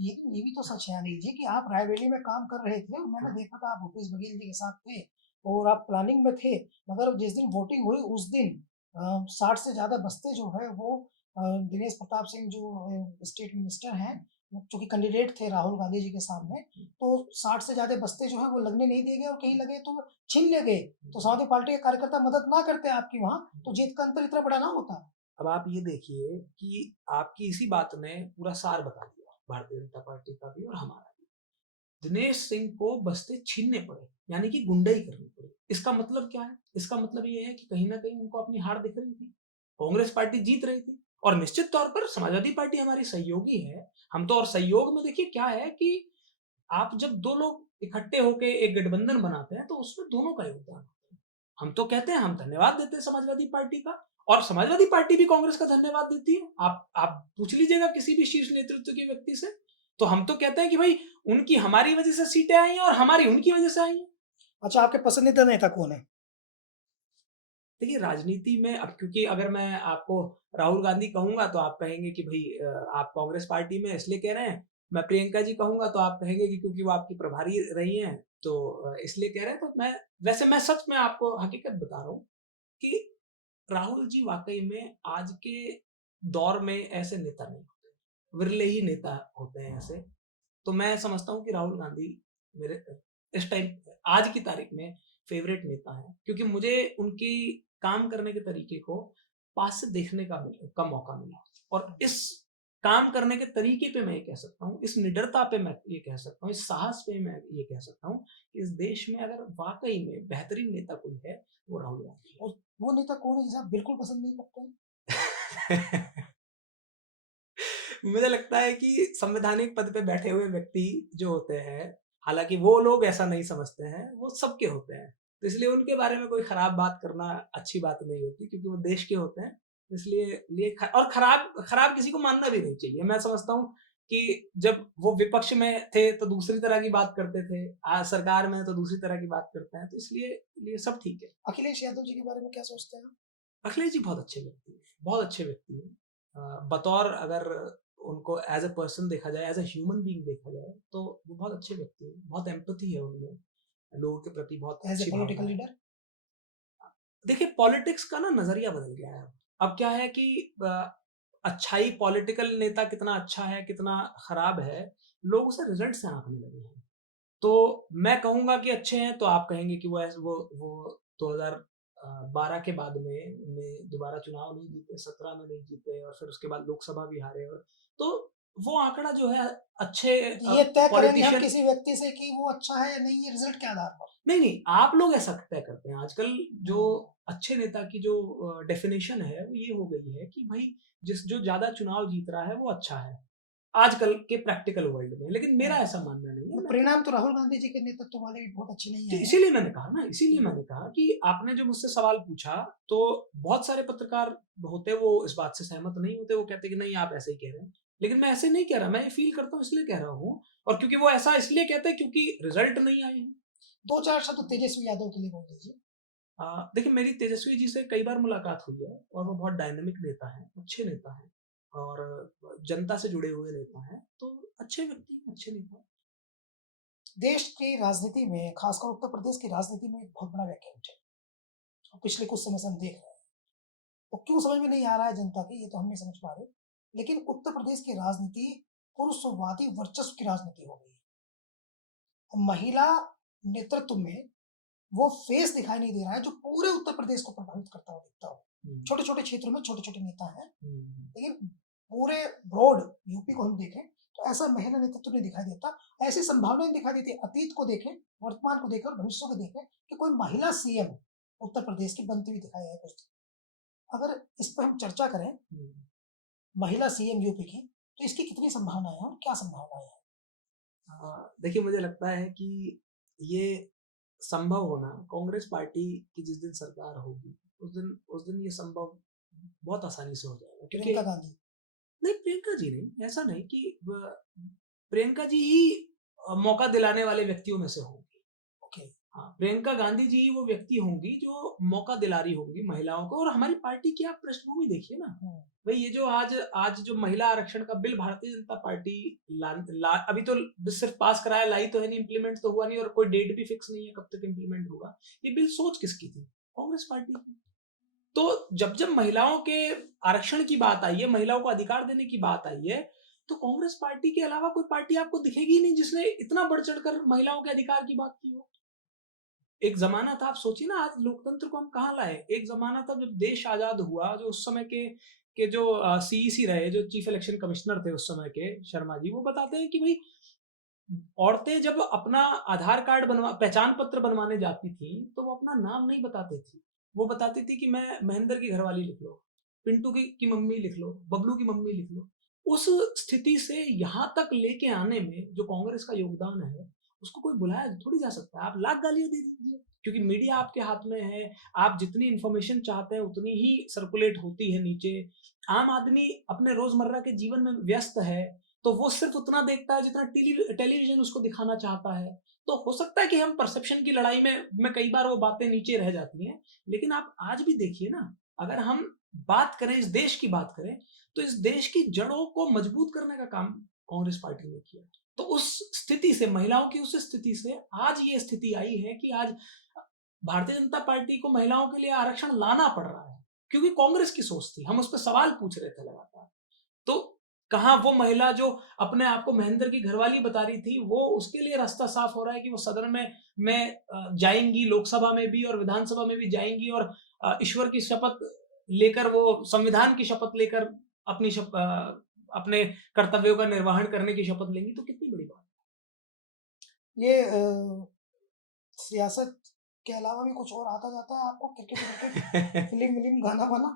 लेकिन ये भी तो सच है अनिल जी कि आप रायबरेली में काम कर रहे थे और मैंने हाँ, देखा था आप भूपेश बघेल जी के साथ थे और आप प्लानिंग में थे, मगर जिस दिन वोटिंग हुई उस दिन 60 से ज्यादा बस्ते जो है वो दिनेश प्रताप सिंह जो स्टेट मिनिस्टर हैं, चूंकि कैंडिडेट थे राहुल गांधी जी के सामने, तो 60 से ज्यादा बस्ते जो है वो लगने नहीं दिए गए और कहीं लगे तो छीन ले गए। तो समाजवादी पार्टी के कार्यकर्ता मदद ना करते आपकी वहां, तो जीत का अंतर इतना बड़ा ना होता। अब आप ये देखिए कि आपकी इसी बात ने पूरा सार बता दिया। भारतीय जनता पार्टी का भी और हमारा भी। दिनेश सिंह को बस्ते छीनने पड़े, यानी कि गुंडई करनी पड़ी। इसका मतलब क्या है? इसका मतलब ये है कि कहीं न कहीं उनको अपनी हार दिख रही थी। कांग्रेस पार्टी जीत रही थी और निश्चित तौर पर समाजवादी पार्टी हमारी सहयोगी है। हम तो और सहयोग में देखिए क्या है कि आप जब 2 लोग इकट्ठे होके एक गठबंधन बनाते हैं, तो उसमें दोनों का योगदान होता है। हम तो कहते हैं, हम धन्यवाद देते हैं समाजवादी पार्टी का और समाजवादी पार्टी भी कांग्रेस का धन्यवाद देती है। आप पूछ लीजिएगा किसी भी शीर्ष नेतृत्व के व्यक्ति से, तो हम तो कहते हैं कि भाई उनकी हमारी वजह से सीटें आई हैं और हमारी उनकी वजह से आई हैं। अच्छा, आपके पसंदीदा नेता कौन है? देखिए राजनीति में अब क्योंकि अगर मैं आपको राहुल गांधी कहूँगा तो आप कहेंगे कि भई आप कांग्रेस पार्टी में इसलिए कह रहे हैं। मैं प्रियंका जी कहूँगा तो आप कहेंगे कि क्योंकि वो आपकी प्रभारी रही हैं, तो इसलिए कह रहे हैं। तो मैं सच में आपको हकीकत बता रहा हूँ कि राहुल जी वाक़ई में आज के दौर में ऐसे नेता नहीं होते। विरले ही नेता होते हैं ऐसे। तो मैं समझता हूँ कि राहुल गांधी मेरे इस टाइम आज की तारीख में फेवरेट नेता हैं, क्योंकि मुझे उनकी काम करने के तरीके को पास से देखने का मौका मिला और इस काम करने के तरीके पे मैं ये कह सकता हूँ, इस निडरता पे मैं ये कह सकता हूँ, इस साहस पे मैं ये कह सकता हूँ कि इस देश में अगर वाकई में बेहतरीन नेता कोई है वो राहुल गांधी और वो नेता कौन है जिसे आप बिल्कुल पसंद नहीं करते हैं? है। मुझे लगता है कि संवैधानिक पद पे बैठे हुए व्यक्ति जो होते हैं, हालाँकि वो लोग ऐसा नहीं समझते हैं, वो सबके होते हैं। तो इसलिए उनके बारे में कोई खराब बात करना अच्छी बात नहीं होती, क्योंकि वो देश के होते हैं। इसलिए लिए ख और खराब खराब किसी को मानना भी नहीं चाहिए। मैं समझता हूँ कि जब वो विपक्ष में थे तो दूसरी तरह की बात करते थे, आज सरकार में हैं तो दूसरी तरह की बात करते हैं, तो इसलिए ये सब ठीक है। अखिलेश यादव जी के बारे में क्या सोचते हैं आप? अखिलेश जी बहुत अच्छे व्यक्ति हैं, बहुत अच्छे व्यक्ति हैं। बतौर अगर उनको एज़ अ पर्सन देखा जाए, एज़ अ ह्यूमन बीइंग देखा जाए, तो वो बहुत अच्छे व्यक्ति हैं। बहुत एम्पैथी है उनमें, लोगों के प्रति बहुत एज़ ए अच्छी भावना पॉलिटिकल है। लीडर? देखिए पॉलिटिक्स का ना नज़रिया बदल गया है अब। अब क्या है कि अच्छाई पॉलिटिकल नेता कितना अच्छा है, कितना खराब है, लोग उसे रिज़ल्ट से आँकने लगे हैं। तो मैं कहूँगा कि अच्छे हैं, तो आप कहेंगे कि वो 2012 के बाद में दोबारा चुनाव नहीं जीते, 17 में नहीं जीते और फिर उसके बाद लोकसभा भी हारे। और तो वो आंकड़ा जो है अच्छे ये तय करेंगे हम पॉलिटिशियन किसी व्यक्ति से कि वो अच्छा है या नहीं, ये रिजल्ट के आधार पर। नहीं, नहीं, आप लोग ऐसा तय करते हैं। आजकल जो हम्म। अच्छे नेता की जो डेफिनेशन है, वो ये हो गई है कि भई जो ज़्यादा चुनाव जीत रहा है, वो अच्छा है। आजकल के प्रैक्टिकल वर्ल्ड में, लेकिन मेरा हम्म। ऐसा मानना नहीं है। तो मैं तो परिणाम तो राहुल गांधी जी के नेतृत्व वाले भी बहुत अच्छे नहीं तो आए हैं। इसीलिए मैंने कहा ना, इसीलिए मैंने कहा कि आपने जो मुझसे सवाल पूछा, तो बहुत सारे पत्रकार होते वो इस बात से सहमत नहीं होते, वो कहते कि नहीं आप ऐसे ही कह रहे हैं। लेकिन मैं ऐसे नहीं कह रहा, मैं ये फ़ील करता हूँ इसलिए कह रहा हूँ। और क्योंकि वो ऐसा इसलिए कहते हैं क्योंकि रिज़ल्ट नहीं आए हैं। दो चार शब्द तेजस्वी यादव के लिए बोल दीजिए। देखिए मेरी तेजस्वी जी से कई बार मुलाकात हुई है और वो बहुत डायनामिक नेता हैं, अच्छे नेता हैं और जनता से जुड़े हुए नेता हैं, तो अच्छे व्यक्ति हैं, अच्छे नेता हैं। देश की राजनीति में, खासकर उत्तर प्रदेश की राजनीति में एक बहुत बड़ा वैकेंट है। और पिछले कुछ समय से हम देख रहे हैं। वो क्यों समझ में नहीं आ रहा है जनता की, ये तो हम नहीं समझ पा रहे। लेकिन उत्तर प्रदेश की राजनीति पुरुषवादी वर्चस्व की राजनीति हो गई है। और महिला नेतृत्व में वो फेस दिखाई नहीं दे रहा है जो पूरे उत्तर प्रदेश को प्रभावित करता हुआ दिखता हो। हुँ, छोटे छोटे क्षेत्रों में छोटे छोटे नेता हैं, हुँ, लेकिन पूरे ब्रॉड यूपी को हम देखें तो ऐसा महिला नेतृत्व नहीं दिखाई देता। ऐसी संभावनाएं दिखाई देती है, अतीत को देखें, वर्तमान को देखें और भविष्य को देखें कि कोई महिला सीएम उत्तर प्रदेश की बनती हुई दिखाई है कुछ। अगर इस पर हम चर्चा करें, हुँ। महिला सीएम यूपी की, तो इसकी कितनी संभावनाएं हैं और क्या संभावनाएं हैं? देखिए मुझे लगता है कि ये संभव होना कांग्रेस पार्टी की जिस दिन सरकार होगी, उस दिन ये संभव बहुत आसानी से हो जाएगा, क्योंकि प्रियंका गांधी। नहीं प्रियंका जी नहीं, ऐसा नहीं कि प्रियंका जी ही मौका दिलाने वाले व्यक्तियों में से होंगी। ओके। हाँ, प्रियंका गांधी जी ही वो व्यक्ति होंगी जो मौका दिला रही होंगी महिलाओं को। और हमारी पार्टी की आप पृष्ठभूमि देखिए ना, भाई ये जो आज आज जो महिला आरक्षण का बिल भारतीय जनता पार्टी अभी तो सिर्फ पास कराया, लाई तो है नहीं, इम्प्लीमेंट तो हुआ नहीं और कोई डेट भी फिक्स नहीं है कब तक इम्प्लीमेंट होगा। ये बिल सोच किसकी थी? कांग्रेस पार्टी की। तो जब जब महिलाओं के आरक्षण की बात आई है, महिलाओं को अधिकार देने की बात आई है, तो कांग्रेस पार्टी के अलावा कोई पार्टी आपको दिखेगी नहीं जिसने इतना बढ़ चढ़कर महिलाओं के अधिकार की बात की हो। एक ज़माना था, आप सोचिए ना, आज लोकतंत्र को हम कहाँ लाए। एक ज़माना था जब देश आज़ाद हुआ, जो उस समय के के जो सीईसी रहे, जो चीफ इलेक्शन कमिश्नर थे उस समय के, शर्मा जी, वो बताते हैं कि भाई औरतें जब अपना आधार कार्ड पहचान पत्र बनवाने जाती थी तो वो अपना नाम नहीं बताती थी। वो बताती थी कि मैं महेंद्र की घरवाली लिख लो, पिंटू की मम्मी लिख लो, बबलू की मम्मी लिख लो। उस स्थिति से यहाँ तक लेके आने में जो कांग्रेस का योगदान है, उसको कोई बुलाया थोड़ी जा सकता है। आप लाख गालियां दे दीजिए, क्योंकि मीडिया आपके हाथ में है। आप जितनी इंफॉर्मेशन चाहते हैं उतनी ही सर्कुलेट होती है नीचे। आम आदमी अपने रोजमर्रा के जीवन में व्यस्त है, तो वो सिर्फ उतना देखता है जितना टेलीविजन उसको दिखाना चाहता है। तो हो सकता है कि हम परसेप्शन की लड़ाई में कई बार वो बातें नीचे रह जाती हैं। लेकिन आप आज भी देखिए ना, अगर हम बात करें, इस देश की बात करें, तो इस देश की जड़ों को मजबूत करने का काम कांग्रेस पार्टी ने किया। तो उस स्थिति से, महिलाओं की उस स्थिति से आज ये स्थिति आई है कि आज भारतीय जनता पार्टी को महिलाओं के लिए आरक्षण लाना पड़ रहा है, क्योंकि कांग्रेस की सोच थी। हम उस पर सवाल पूछ रहे थे लगातार। तो कहाँ वो महिला जो अपने आप को महेंद्र की घरवाली बता रही थी, वो उसके लिए रास्ता साफ हो रहा है कि वो सदन में जाएंगी, लोकसभा में भी और विधानसभा में भी जाएंगी, और ईश्वर की शपथ लेकर, वो संविधान की शपथ लेकर अपने कर्तव्यों का निर्वहन करने की शपथ लेंगी। तो कितनी बड़ी बात ये सियासत के अलावा भी कुछ और आता जाता है आपको? क्रिकेट विकेट, है। फिल्म विल्म, गाना वाना?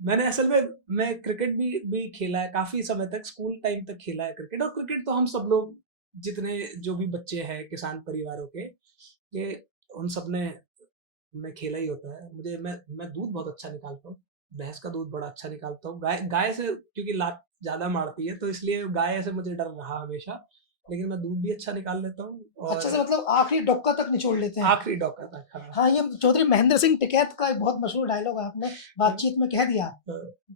मैंने असल में मैं क्रिकेट भी खेला है काफी समय तक, स्कूल टाइम तक खेला है क्रिकेट। और क्रिकेट तो हम सब लोग, जितने जो भी बच्चे हैं किसान परिवारों के, ये उन सब ने खेला ही होता है। मैं दूध बहुत अच्छा निकालता हूँ। भैंस का दूध बड़ा अच्छा निकालता हूँ। गाय गाय से क्योंकि लात ज्यादा मारती है, तो इसलिए गाय से मुझे डर रहा हमेशा। लेकिन मैं दूध भी अच्छा निकाल लेता हूँ, अच्छा और से मतलब आखिरी डोका तक निचोड़ लेते हैं। आखिरी डॉक्टर तक। हाँ। हाँ, ये चौधरी महेंद्र सिंह टिकैत का एक बहुत मशहूर डायलॉग आपने बातचीत में कह दिया।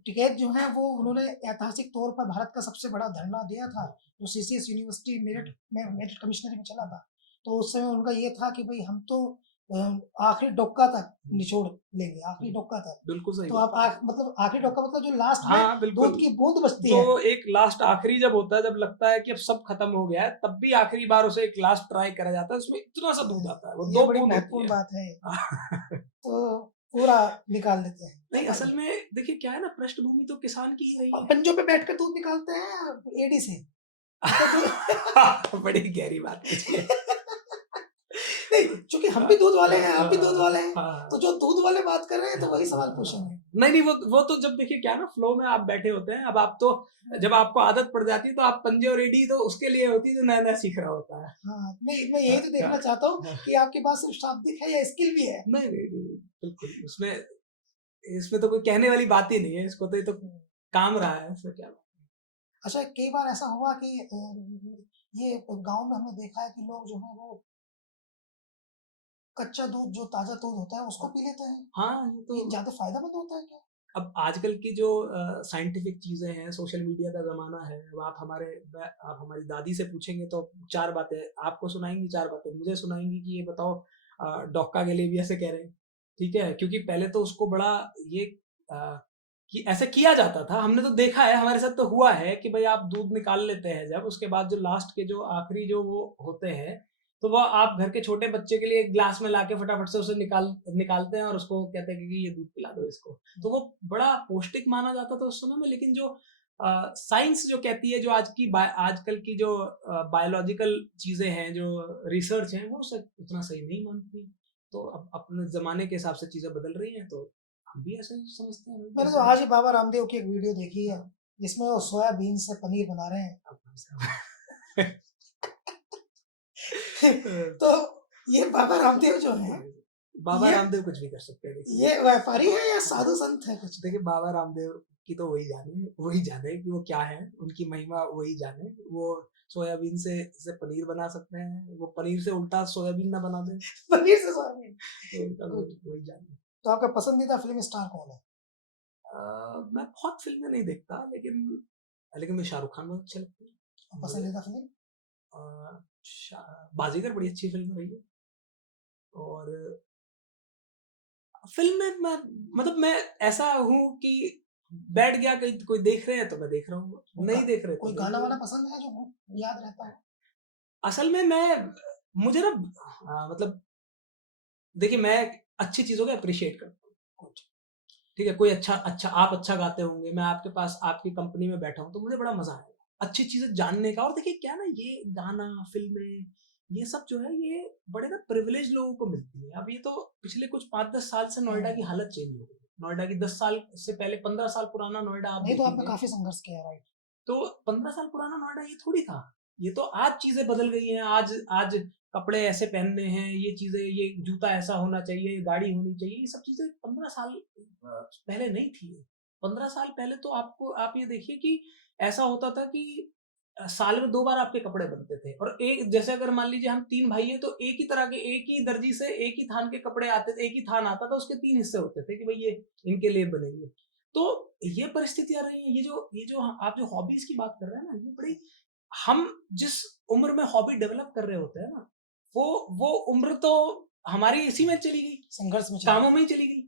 टिकैत जो है वो उन्होंने ऐतिहासिक तौर पर भारत का सबसे बड़ा धरना दिया था, जो सीसीएस यूनिवर्सिटी मेरिट कमिश्नरी में चला था। तो उस समय उनका ये था कि भाई हम तो आखिरी डोका तक निचोड़ लेंगे, आखिरी डोका तक। बिल्कुल सही तो बात आप है। मतलब आखिरी डोका मतलब जो लास्ट में हाँ, बिल्कुल। दूध की बूंद बचती जो है। एक लास्ट आखिरी जब होता है, जब लगता है कि अब सब खत्म हो गया है, तब भी आखिरी बार उसे एक लास्ट ट्राई करा जाता है। उसमें इतना सा दूध आता है, वो ये 2 बड़ी बूंद होती महत्वपूर्ण है। बात है। तो पूरा निकाल देते हैं, क्या नहीं, बात असल है। में देखिए क्या है ना, पृष्ठभूमि तो किसान की ही रही और है। पंजों पे बैठकर दूध निकालते हैं एड़ी से। तो बड़ी गहरी बात पूछी है। नहीं, चूंकि हम भी दूध वाले हैं, आप भी दूध वाले हैं, तो हाँ। जो दूध वाले बात कर रहे हैं तो वही सवाल पूछेंगे। नहीं, नहीं, वो तो जब देखिए क्या है ना, फ्लो में आप बैठे होते हैं। अब आप तो, जब आपको आदत पड़ जाती है, तो आप पंजे और एड़ी तो उसके लिए होती है जो नया-नया सीख रहा होता है। हाँ, नहीं, मैं यही तो देखना चाहता हूँ हाँ। कि आपके पास सिर्फ शाब्दिक है या स्किल भी है। नहीं, नहीं, नहीं, बिल्कुल। इसमें तो कोई कहने वाली बात ही नहीं है। इसको तो, ये तो काम रहा है, इसमें क्या बात अच्छा, कई बार ऐसा हुआ कि ये गांव में हमने देखा है कि लोग जो है वो कच्चा दूध, जो ताजा दूध होता है उसको है। पी लेते हैं। हाँ, ये ये तो ज्यादा फायदेमंद होता है क्या? अब आजकल की जो साइंटिफिक चीज़ें हैं, सोशल मीडिया का ज़माना है। अब आप हमारी दादी से पूछेंगे तो 4 बातें आपको सुनाएँगी, 4 बातें मुझे सुनाएँगी कि ये बताओ, डॉक्का के लिए भी ऐसे कह रहे हैं, ठीक है? क्योंकि पहले तो उसको बड़ा ये अ, कि ऐसा किया जाता था। हमने तो देखा है, हमारे साथ तो हुआ है कि भई आप दूध निकाल लेते हैं जब, उसके बाद जो लास्ट के जो आखिरी जो वो होते हैं, तो वो आप घर के छोटे बच्चे के लिए एक ग्लास में लाके फटाफट से उसे निकालते हैं और उसको कहते हैं कि ये दूध पिला दो इसको। तो वो बड़ा पौष्टिक माना जाता था उस समय में। लेकिन जो साइंस जो कहती है, जो आजकल की जो बायोलॉजिकल चीज़ें हैं, जो रिसर्च है, वो उतना सही नहीं मानती। तो अब अपने ज़माने के हिसाब से चीज़ें बदल रही हैं, तो हम भी ऐसे ही समझते हैं, हम भी मैंने ऐसे तो ही आज ही बाबा रामदेव की एक वीडियो देखी है हाँ, जिसमें वो सोयाबीन से पनीर बना रहे हैं। अब हम सब तो ये बाबा रामदेव जो है, बाबा ये रामदेव कुछ भी कर सकते हैं, देखिए। ये व्यापारी है या साधु संत है कुछ? देखिए, बाबा रामदेव की तो वही जाने कि वो क्या है, उनकी महिमा वही जाने। वो सोयाबीन से पनीर बना सकते हैं, वो पनीर से उल्टा सोयाबीन ना बना दें, पनीर से सोयाबीन। तो उनका गुड। वही जाने। तो आपका पसंदीदा फिल्म स्टार कौन है? मैं बहुत फ़िल्में नहीं देखता, लेकिन मुझे शाहरुख खान बहुत अच्छे लगते हैं। और मुझे पसंदीदा फिल्म? अ, शा बाज़ीगर बड़ी अच्छी फ़िल्म रही है। और फ़िल्म में मैं ऐसा हूँ कि बैठ गया, कहीं कोई देख रहे हैं तो मैं देख रहा हूँ, वो गा, नहीं देख रहे तो कोई नहीं गाना देख वाना रहे। पसंद है जो याद रहता हो? असल में मुझे ना, मतलब देखिए, मैं अच्छी चीज़ों को एप्रिशिएट करता हूँ। कुछ ठीक है, कोई आप अच्छा गाते होंगे, मैं आपके पास आपकी कंपनी में बैठा हूँ, तो मुझे बड़ा मज़ा आएगा। अच्छी चीज़ें जानने का। और देखिए क्या है ना, ये गाना, फ़िल्में, ये सब जो है ये बड़े ना प्रिविलेज्ड लोगों को मिलती है। अब ये तो पिछले कुछ 5-10 साल से नोएडा की हुँ। हालत चेंज हो गई है। नोएडा की 10 साल से पहले 15 साल पुराना नोएडा आप नहीं तो आपने देखेंगे, काफ़ी संघर्ष किया है, राइट? तो 15 साल पुराना नोएडा ये थोड़ी था। ये तो आज चीज़ें बदल गई हैं, आज आज कपड़े ऐसे पहनने हैं, ये चीज़ें, ये जूता ऐसा होना चाहिए, ये गाड़ी होनी चाहिए, ये सब चीज़ें 15 साल पहले नहीं थी। 15 साल पहले तो आप ये देखिए कि ऐसा होता था कि साल में 2 बार आपके कपड़े बनते थे, और एक जैसे अगर मान लीजिए हम 3 भाई हैं, तो एक ही तरह के, एक ही दर्जी से एक ही थान के कपड़े आते थे, एक ही थान आता था, उसके 3 हिस्से होते थे कि भई ये इनके लिए बनेंगे। तो ये परिस्थितियाँ रही हैं, ये जो आप जो हॉबीज़ की बात कर रहे हैं ना, ये बड़ी, हम जिस उम्र में हॉबी डेवलप कर रहे होते हैं ना, वो उम्र तो हमारी इसी में चली गई, संघर्ष में चली कामों गई। में ही चली गई।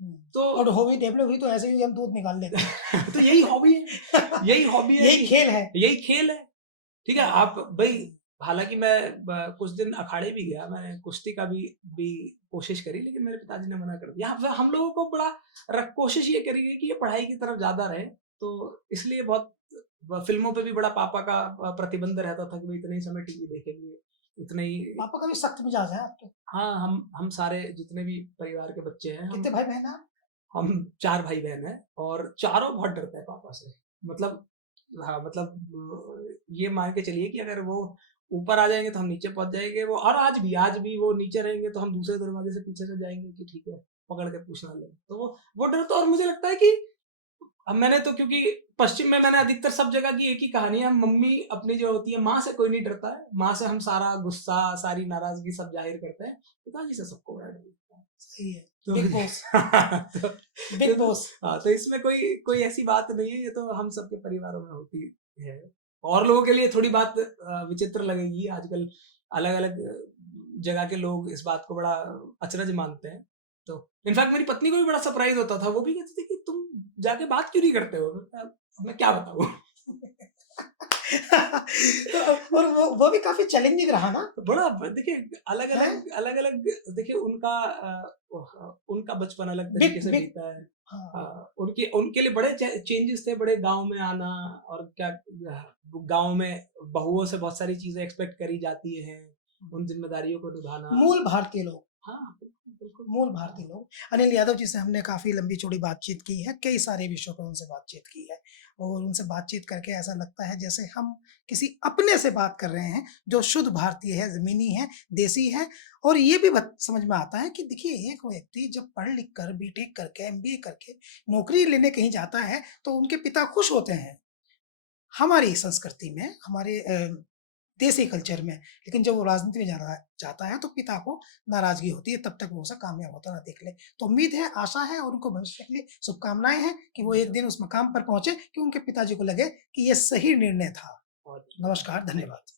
हुँ। तो और हॉबी डेवलप हुई तो ऐसे ही हम दूध निकाल लेते हैं। तो यही हॉबी है, यही हॉबी है यही कि खेल है। यही खेल है। ठीक है, हुँ, आप भई, हुँ। हालाँकि मैं कुछ दिन अखाड़े भी गया, मैंने कुश्ती का भी कोशिश करी, लेकिन मेरे पिताजी ने मना कर दिया। हम लोगों को बड़ा कोशिश ये करी गई कि ये पढ़ाई की तरफ ज़्यादा रहे, तो इसलिए बहुत फ़िल्मों पे भी बड़ा पापा का प्रतिबंध रहता था कि भई इतने ही समय टीवी देखेंगे, इतने ही। पापा का भी सख्त मिजाज है आपके? हाँ, हम सारे जितने भी परिवार के बच्चे हैं, कितने भाई-बहन हैं आप? हम 4 भाई-बहन हैं, और चारों बहुत डरते हैं पापा से। मतलब, हाँ, मतलब ये मान के चलिए कि अगर वो ऊपर आ जाएँगे तो हम नीचे पहुँच जाएँगे, वो, और आज भी वो नीचे रहेंगे तो हम दूसरे दरवाजे से पीछे से जाएँगे कि ठीक है, पकड़ के पूछ ना लें। तो वो डर तो, और मुझे लगता है कि अब मैंने तो, क्योंकि पश्चिम में मैंने अधिकतर सब जगह की एक ही कहानी है, मम्मी अपनी जो होती है, माँ से कोई नहीं डरता है, माँ से हम सारा गुस्सा, सारी नाराज़गी सब ज़ाहिर करते हैं, पिताजी से सबको बड़ा डर लगता है। सही है। तो बिग बॉस, तो बिग बॉस। हाँ, तो इसमें कोई कोई ऐसी बात नहीं है, ये तो हम सबके परिवारों में होती है। और लोगों के लिए थोड़ी बात विचित्र लगेगी, आजकल अलग-अलग जगह के लोग इस बात को बड़ा अचरज मानते हैं। तो इनफैक्ट मेरी पत्नी को भी बड़ा सरप्राइज़ होता था, वो भी कहती थी कि तुम जाके बात क्यों नहीं करते हो? मैंने कहा, अब मैं क्या बताऊँ? तो और वो भी काफ़ी चैलेंजिंग रहा ना? बड़ा देखिए, हैं? अलग-अलग देखिए, उनका बचपन अलग बिग तरीके से बिग बीता है। हाँ, उनके उनके लिए बड़े चेंजेस थे, बड़े गाँव में आना, और क्या, गाँव में बहुओं से बहुत सारी चीज़ें एक्सपेक्ट करी जाती हैं, उन ज़िम्मेदारियों को निभाना। मूल भारतीय लोग। हाँ, बिल्कुल, बिल्कुल। मूल भारतीय लोग। अनिल यादव जी से हमने काफ़ी लंबी-चौड़ी बातचीत की है, कई सारे विषयों पे उनसे बातचीत की है और उनसे बातचीत करके ऐसा लगता है जैसे हम किसी अपने से बात कर रहे हैं, जो शुद्ध भारतीय है, ज़मीनी है, देसी है और ये भी बत समझ में आता है कि देखिए एक व्यक्ति जब पढ़ लिख कर बीटेक करके, एमबीए करके नौकरी लेने कहीं जाता है, तो उनके पिता खुश होते हैं। हमारी संस्कृति में, हमारे देसी कल्चर में, लेकिन जब वो राजनीति में जाना जाता है तो पिता को नाराज़गी होती है, तब तक वो उसे कामयाब होता ना देख ले। तो उम्मीद है, आशा है और उनको भविष्य के लिए शुभकामनाएँ हैं कि वो एक दिन उस मकाम पर पहुँचे कि उनके पिताजी को लगे कि ये सही निर्णय था। बहुत नमस्कार, धन्यवाद।